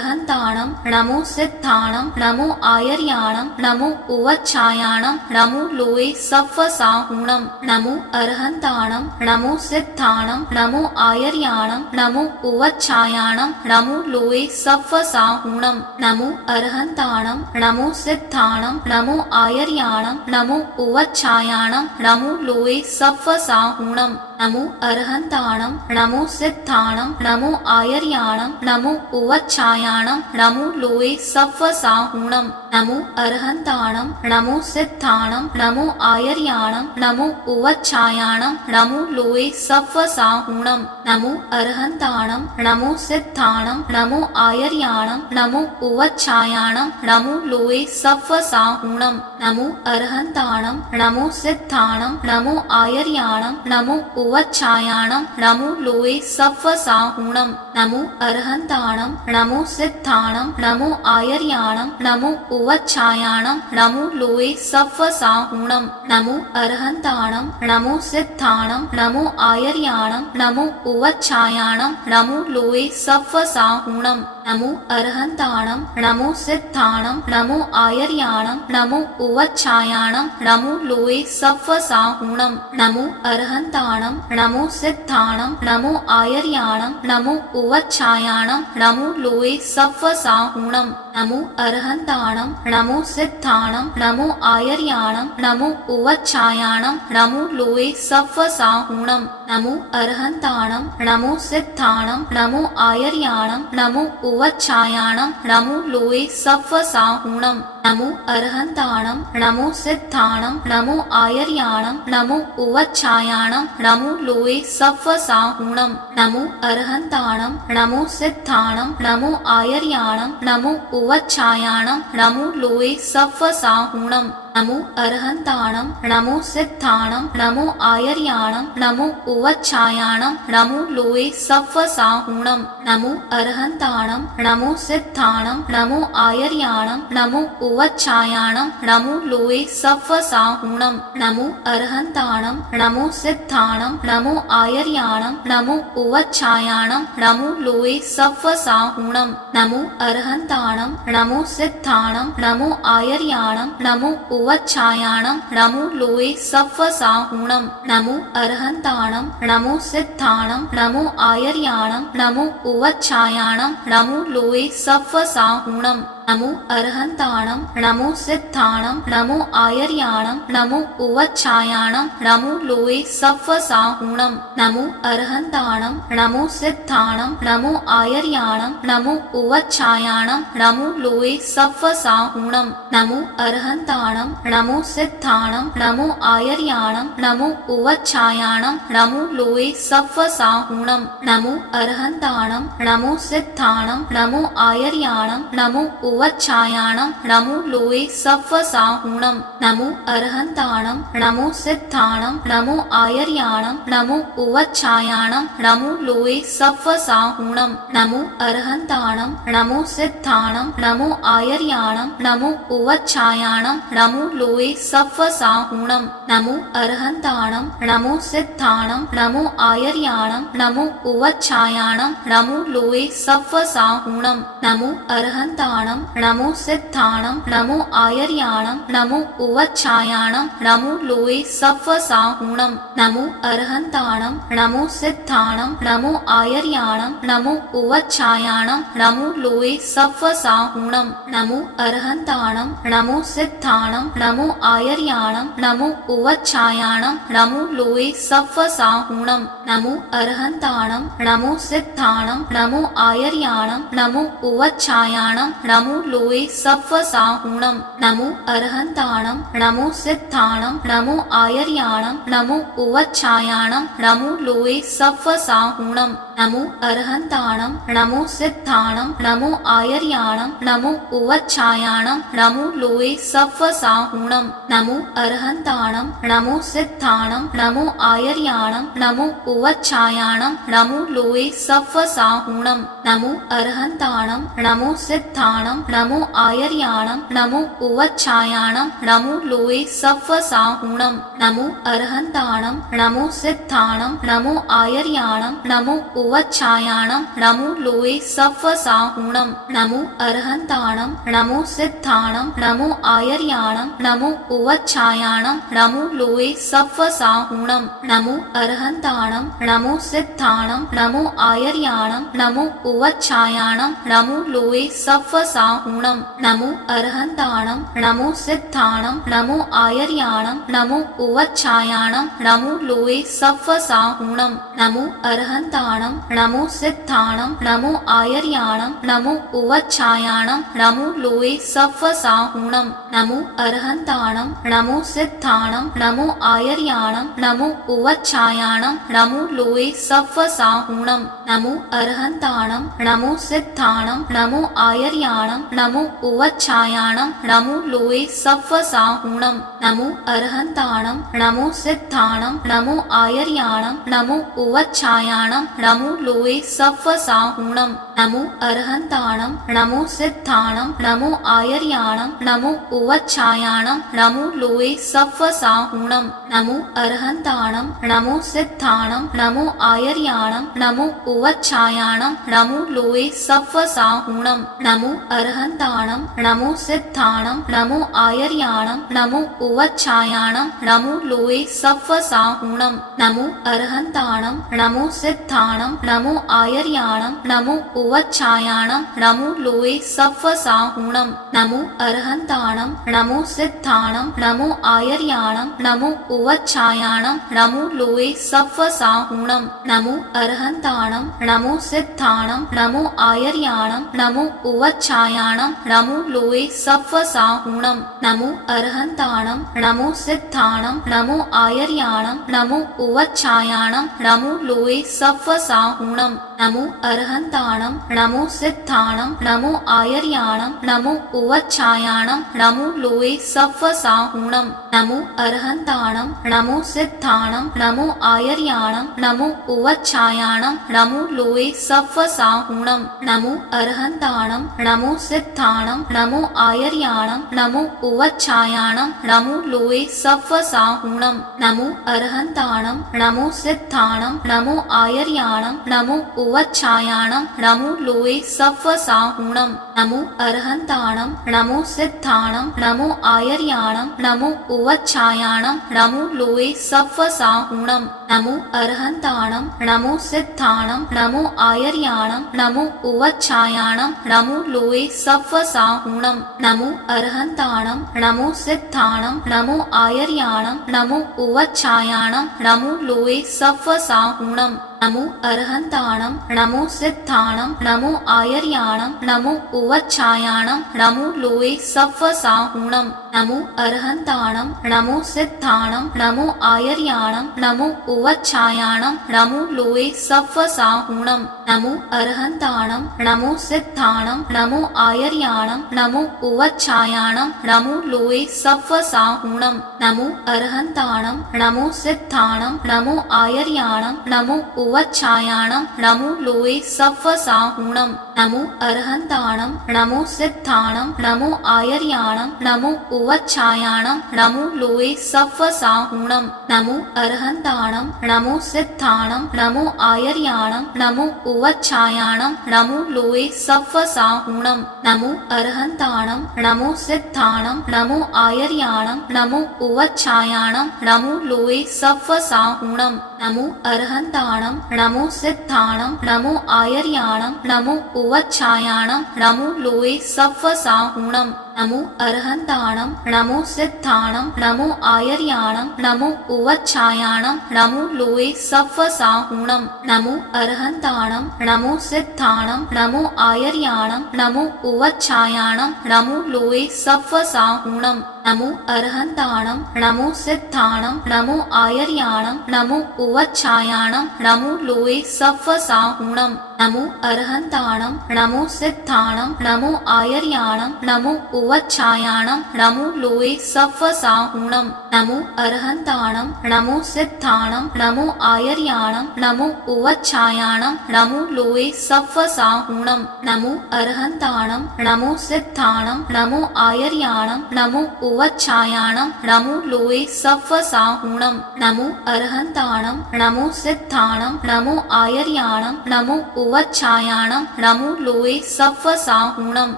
अरहन्ताणं नमो सिद्धाणं नमो आयर्याणं नमो उवच्छायाणं नमो लोये सत्त्वसाहूणं नमो अरहन्ताणं नमो सिद्धाणं नमो आयर्याणं नमो उवच्छायाणं नमो लोये सत्त्वसाहूणं नमो अरहन्ताणं नमो सिद्धाणं नमो आयर्याणं नमो उवच्छायाणं नमो लोये सत्त्वसाहूणं नमो अरहन्ताणं नमो सिद्धाणं नमो आयर्याणं नमो उवच्छायाणं नमो लोये सत्त्वसाहूणं नमो अरहन्ताणं नमो सिद्धाणं नमो आयर्याणं नमो उवच्छायाणं नमो लोये सत्त्वसाहूणं नमो अरहन्ताणं नमो सिद्धाणं नमो आयर्याणं नमो उवच्छायाणं नमो लोये सत्त्वसाहूणं नमो अरहन्ताणं नमो सिद्धाणं नमो आयर्याणं नमो उवच्छायाणं नमो लोये सत्त्वसाहूणं नमो अरहन्ताणं नमो सिद्धाणं नमो आयर्याणं नमो उवच्छायाणं नमो लोये सत्त्वसाहूणं नमो अरहन्ताणं नमो सिद्धाणं नमो आयर्याणं नमो उवच्छायाणं नमो लोये सत्त्वसाहूणं नमो अरहन्ताणं नमो सिद्धाणं नमो आयर्याणं नमो उवच्छायाणं नमो लोये सत्त्वसाहूणं नमो अरहन्ताणं नमो सिद्धाणं नमो आयर्याणं नमो उवच्छायाणं नमो लोये सत्त्वसाहूणं नमो अरहन्ताणं नमो सिद्धाणं नमो आयर्याणं नमो उवच्छायाणं नमो लोये सत्त्वसाहूणं नमो अरहन्ताणं नमो सिद्धाणं नमो आयर्याणं नमो उवच्छायाणं नमो लोये सत्त्वसाहूणं नमो अरहन्ताणं नमो सिद्धाणं नमो आयर्याणं नमो उवच्छायाणं नमो लोये सत्त्वसाहूणं नमो अरहन्ताणं नमो सिद्धाणं नमो आयर्याणं नमो उवच्छायाणं नमो लोये सत्त्वसाहूणं नमो अरहन्ताणं नमो सिद्धाणं नमो आयर्याणं नमो उवच्छायाणं नमो लोये सव्वसाहुणं नमो अरहन्ताणं नमो सिद्धाणं नमो आयर्याणं नमो उवच्छायाणं नमो लोये सव्वसाहुणं नमो अरहन्ताणं नमो सिद्धाणं नमो आयर्याणं नमो उवच्छायाणं नमो लोये सव्वसाहुणं नमो अरहन्ताणं नमो सिद्धाणं नमो आयर्याणं नमो उवच्छायाणं नमो लोये सव्वसाहुणं नमो अरहन्ताणं नमो सिद्धाणं नमो आयर्याणं नमो उवच्छायाणं नमो लोये सव्वसाहुणं नमो अरहन्ताणं नमो सिद्धाणं नमो आयर्याणं नमो उवच्छायाणं नमो लोये सव्वसाहुणं नमो अरहन्ताणं नमो सिद्धाणं नमो आयर्याणं नमो उवच्छायाणं नमो लोये सव्वसाहुणं नमो अरहन्ताणं नमो सिद्धाणं नमो आयर्याणं नमो उवच्छायाणं नमो लोये सव्वसाहुणं नमो अरहन्ताणं नमो सिद्धाणं नमो आयर्याणं नमो उवच्छायाणं नमो लोये सव्वसाहुणं नमो अरहन्ताणं नमो सिद्धाणं नमो आयर्याणं नमो उवच्छायाणं नमो लोये सव्वसाहुणं नमो अरहन्ताणं नमो सिद्धाणं नमो आयर्याणं नमो उवच्छायाणं नमो लोये सव्वसाहुणं नमो अरहन्ताणं नमो सिद्धाणं नमो आयर्याणं नमो उवच्छायाणं नमो लोये सव्वसाहुणं नमो अरहन्ताणं नमो सिद्धाणं नमो आयर्याणं नमो उवच्छायाणं नमो लोये सव्वसाहुणं नमो अरहन्ताणं नमो सिद्धाणं नमो आयर्याणं नमो उवच्छायाणं नमो लोये सव्वसाहुणं नमो अरहन्ताणं नमो सिद्धाणं नमो आयर्याणं नमो उवच्छायाणं नमो लोये सव्वसाहुणं नमो अरहन्ताणं नमो सिद्धाणं नमो आयर्याणं नमो उवच्छायाणं नमो लोये सव्वसाहुणं नमो अरहन्ताणं नमो सिद्धाणं नमो आयर्याणं नमो उवच्छायाणं नमो लोये सव्वसाहुणं नमो अरहन्ताणं नमो सिद्धाणं नमो आयर्याणं नमो उवच्छायाणं नमो लोये सव्वसाहुणं नमो अरहन्ताणं नमो सिद्धाणं नमो आयर्याणं नमो उवच्छायाणं नमो लोये सव्वसाहुणं नमो अरहन्ताणं नमो सिद्धाणं नमो आयर्याणं नमो उवच्छायाणं नमो लोये सव्वसाहुणं नमो अरहन्ताणं नमो सिद्धाणं नमो आयर्याणं नमो उवच्छायाणं नमो लोये सव्वसाहुणं नमो अरहन्ताणं नमो सिद्धाणं नमो आयर्याणं नमो उवच्छायाणं नमो लोये सव्वसाहुणं नमो अरहन्ताणं नमो सिद्धाणं नमो आयर्याणं नमो उवच्छायाणं नमो लोये सव्वसाहुणं नमो अरहन्ताणं नमो सिद्धाणं नमो आयर्याणं नमो उवच्छायाणं नमो लोये सव्वसाहुणं नमो अरहन्ताणं नमो सिद्धाणं नमो आयर्याणं नमो उवच्छायाणं नमो लोये सव्वसाहुणं नमो अरहन्ताणं नमो सिद्धाणं नमो आयर्याणं नमो उवच्छायाणं नमो लोये सव्वसाहुणं नमो अरहन्ताणं नमो सिद्धाणं नमो आयर्याणं नमो उवच्छायाणं नमो लोये सव्वसाहुणं नमो अरहन्ताणं नमो सिद्धाणं नमो आयर्याणं नमो उवच्छायाणं नमो लोये सव्वसाहुणं नमो अरहन्ताणं नमो सिद्धाणं नमो आयर्याणं नमो उवच्छायाणं नमो लोये सव्वसाहुणं नमो अरहन्ताणं नमो सिद्धाणं नमो आयर्याणं नमो उवच्छायाणं नमो लोये सव्वसाहुणं नमो अरहन्ताणं नमो सिद्धाणं नमो आयर्याणं नमो उवच्छायाणं नमो लोये सव्वसाहुणं नमो अरहन्ताणं नमो सिद्धाणं नमो आयर्याणं नमो उवच्छायाणं नमो लोये सव्वसाहुणं नमो अरहन्ताणं नमो सिद्धाणं नमो आयर्याणं नमो उवच्छायाणं नमो लोये सव्वसाहुणं नमो अरहन्ताणं नमो सिद्धाणं नमो आयर्याणं नमो उवच्छायाणं नमो लोये सव्वसाहुणं नमो अरहन्ताणं नमो सिद्धाणं नमो आयर्याणं नमो उवच्छायाणं नमो लोये सव्वसाहुणं नमो अरहन्ताणं नमो सिद्धाणं नमो आयर्याणं नमो उवच्छायाणं नमो लोये सव्वसाहुणं नमो अरहन्ताणं नमो सिद्धाणं नमो आयर्याणं नमो उवच्छायाणं नमो लोये सव्वसाहुणं नमो अरहन्ताणं नमो सिद्धाणं नमो आयर्याणं नमो उवच्छायाणं नमो लोये सव्वसाहुणं नमो अरहन्ताणं नमो सिद्धाणं नमो आयर्याणं नमो उवच्छायाणं नमो लोये सव्वसाहुणं नमो अरहन्ताणं नमो सिद्धाणं नमो आयर्याणं नमो उवच्छायाणं नमो लोये सव्वसाहुणं नमो अरहन्ताणं नमो सिद्धाणं नमो आयर्याणं नमो उवच्छायाणं नमो लोये सव्वसाहुणं नमो अरहन्ताणं नमो सिद्धाणं नमो आयर्याणं नमो उवच्छायाणं नमो लोये सव्वसाहुणं नमो अरहन्ताणं नमो सिद्धाणं नमो आयर्याणं नमो उवच्छायाणं नमो लोये सव्वसाहुणं नमो अरहन्ताणं नमो सिद्धाणं नमो आयर्याणं नमो उवच्छायाणं नमो लोये सव्वसाहुणं नमो अरहन्ताणं नमो सिद्धाणं नमो आयर्याणं नमो उवच्छायाणं नमो लोये सव्वसाहुणं नमो अरहन्ताणं नमो सिद्धाणं नमो आयर्याणं नमो उवच्छायाणं नमो लोये सव्वसाहुणं नमो अरहन्ताणं नमो सिद्धाणं नमो आयर्याणं नमो उवच्छायाणं नमो लोये सव्वसाहुणं नमो अरहन्ताणं नमो सिद्धाणं नमो आयर्याणं नमो उवच्छायाणं नमो लोये सव्वसाहुणं नमो अरहन्ताणं नमो सिद्धाणं नमो आयर्याणं नमो उवच्छायाणं नमो लोये सव्वसाहुणं नमो अरहन्ताणं नमो सिद्धाणं नमो आयर्याणं नमो उवच्छायाणं नमो लोये सव्वसाहुणं नमो अरहन्ताणं नमो सिद्धाणं नमो आयर्याणं नमो उवच्छायाणं नमो लोये सव्वसाहुणं नमो अरहन्ताणं नमो सिद्धाणं नमो आयर्याणं नमो उवच्छायाणं नमो लोये सव्वसाहुणं नमो अरहन्ताणं नमो सिद्धाणं नमो आयर्याणं नमो उवच्छायाणं नमो लोये सव्वसाहुणं नमो अरहन्ताणं नमो सिद्धाणं नमो आयर्याणं नमो उवच्छायाणं नमो लोये सव्वसाहुणं नमो अरहन्ताणं नमो सिद्धाणं नमो आयर्याणं नमो उवच्छायाणं नमो लोये सव्वसाहुणं नमो अरहन्ताणं नमो सिद्धाणं नमो आयर्याणं नमो उवच्छायाणं नमो लोये सव्वसाहुणं नमो अरहन्ताणं नमो सिद्धाणं नमो आयर्याणं नमो उवच्छायाणं नमो लोये सव्वसाहुणं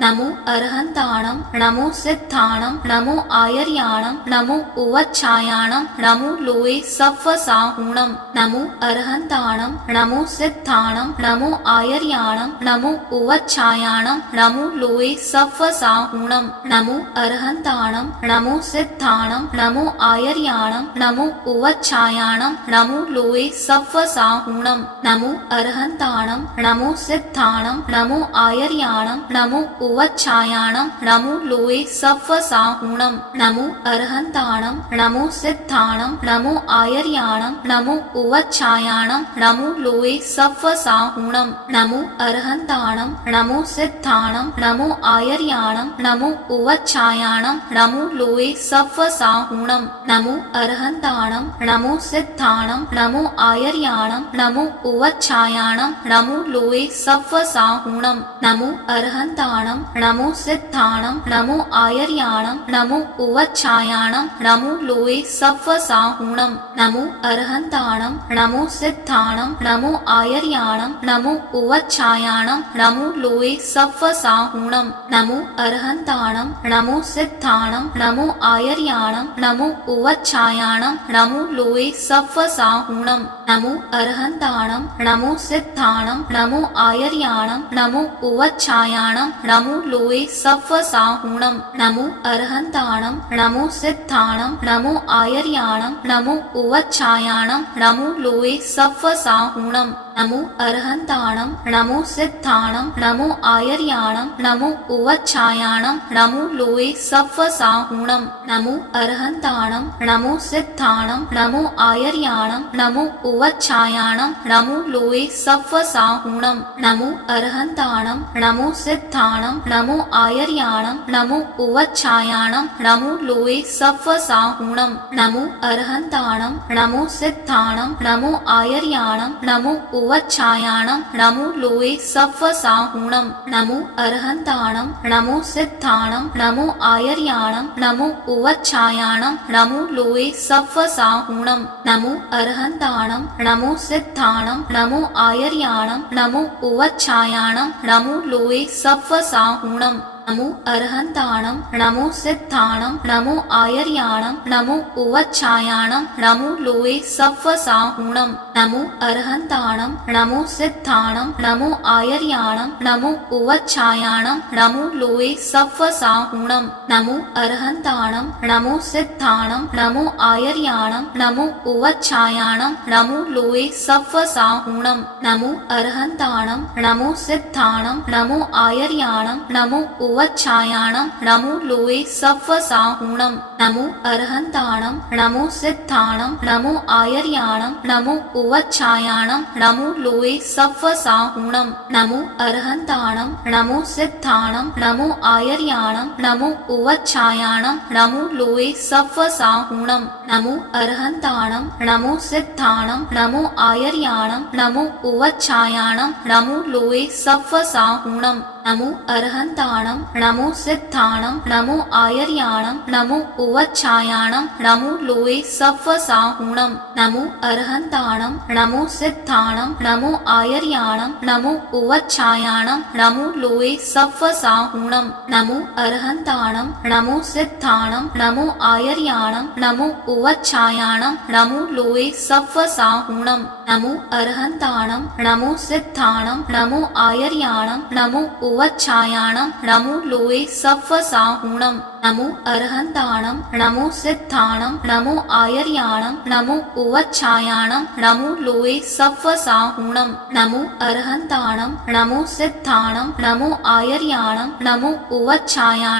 नमो अरहन्ताणं नमो सिद्धाणं नमो आयर्याणं नमो उवच्छायाणं नमो लोये सव्वसाहुणं नमो अरहन्ताणं नमो सिद्धाणं नमो आयर्याणं नमो उवच्छायाणं नमो लोये सव्वसाहुणं नमो अरहन्ताणं नमो सिद्धाणं नमो आयर्याणं नमो उवच्छायाणं नमो लोये सव्वसाहुणं नमो अरहन्ताणं नमो सिद्धाणं नमो आयर्याणं नमो उवच्छायाणं नमो लोये सव्वसाहुणं नमो अरहन्ताणं नमो सिद्धाणं नमो आयर्याणं नमो उवच्छायाणं नमो लोये सव्वसाहुणं नमो अरहन्ताणं नमो सिद्धाणं नमो आयर्याणं नमो उवच्छायाणं नमो लोये सव्वसाहुणं नमो अरहन्ताणं नमो सिद्धाणं नमो आयर्याणं नमो उवच्छायाणं नमो लोये सव्वसाहुणं नमो अरहन्ताणं नमो सिद्धाणं नमो आयर्याणं नमो उवच्छायाणं नमो लोये सव्वसाहुणं नमो अरहन्ताणं नमो सिद्धाणं नमो आयर्याणं नमो उवच्छायाणं नमो लोये सव्वसाहुणं नमो अरहन्ताणं नमो सिद्धाणं नमो आयर्याणं नमो उवच्छायाणं नमो लोये सव्वसाहुणं नमो अरहन्ताणं नमो सिद्धाणं नमो आयर्याणं नमो उवच्छायाणं नमो लोये सव्वसाहुणं नमो अरहन्ताणं नमो सिद्धाणं नमो आयर्याणं नमो उवच्छायाणं नमो लोये सव्वसाहुणं नमो अरहन्ताणं नमो सिद्धाणं नमो आयर्याणं नमो उवच्छायाणं नमो लोये सव्वसाहुणं नमो अरहन्ताणं नमो सिद्धाणं नमो आयर्याणं नमो उवच्छायाणं नमो लोये सव्वसाहुणं नमो अरहन्ताणं नमो सिद्धाणं नमो आयर्याणं नमो उवच्छायाणं नमो लोये सव्वसाहुणं नमो अरहन्ताणं नमो सिद्धाणं नमो आयर्याणं नमो उवच्छायाणं नमो लोये सव्वसाहुणं नमो अरहन्ताणं नमो सिद्धाणं नमो आयर्याणं नमो उवच्छायाणं नमो लोये सव्वसाहुणं नमो अरहन्ताणं नमो सिद्धाणं नमो आयर्याणं नमो उवच्छायाणं नमो लोये सव्वसाहुणं नमो अरहन्ताणं नमो सिद्धाणं नमो आयर्याणं नमो उवच्छायाणं नमो लोये सव्वसाहुणं नमो अरहन्ताणं नमो सिद्धाणं नमो आयर्याणं नमो उवच्छायाणं नमो लोये सव्वसाहुणं नमो अरहन्ताणं नमो सिद्धाणं नमो आयर्याणं नमो उवच्छायाणं नमो लोये सव्वसाहुणं नमो अरहन्ताणं नमो सिद्धाणं नमो आयर्याणं नमो उवच्छायाणं नमो लोये सव्वसाहुणं नमो अरहन्ताणं नमो सिद्धाणं नमो आयर्याणं नमो उवच्छायाणं नमो लोये सव्वसाहुणं नमो अरहन्ताणं नमो सिद्धाणं नमो आयर्याणं नमो उवच्छायाणं नमो लोये सव्वसाहुणं नमो अरहन्ताणं नमो सिद्धाणं नमो आयर्याणं नमो उवच्छायाणं नमो लोये सव्वसाहुणं नमो अरहन्ताणं नमो सिद्धाणं नमो आयर्याणं नमो उवच्छायाणं नमो लोये सव्वसाहुणं नमो अरहन्ताणं नमो सिद्धाणं नमो आयर्याणं नमो उवच्छायाणं नमो लोये सव्वसाहुणं नमो अरहन्ताणं नमो सिद्धाणं नमो आयर्याणं नमो उवच्छायाणं नमो लोये सव्वसाहुणं नमो अरहन्ताणं नमो सिद्धाणं नमो आयर्याणं नमो उवच्छायाणं नमो लोये सव्वसाहुणं नमो अरहन्ताणं नमो सिद्धाणं नमो आयर्याणं नमो उवच्छायाणं नमो लोये सव्वसाहुणं नमो अरहन्ताणं नमो सिद्धाणं नमो आयर्याणं नमो उवच्छायाणं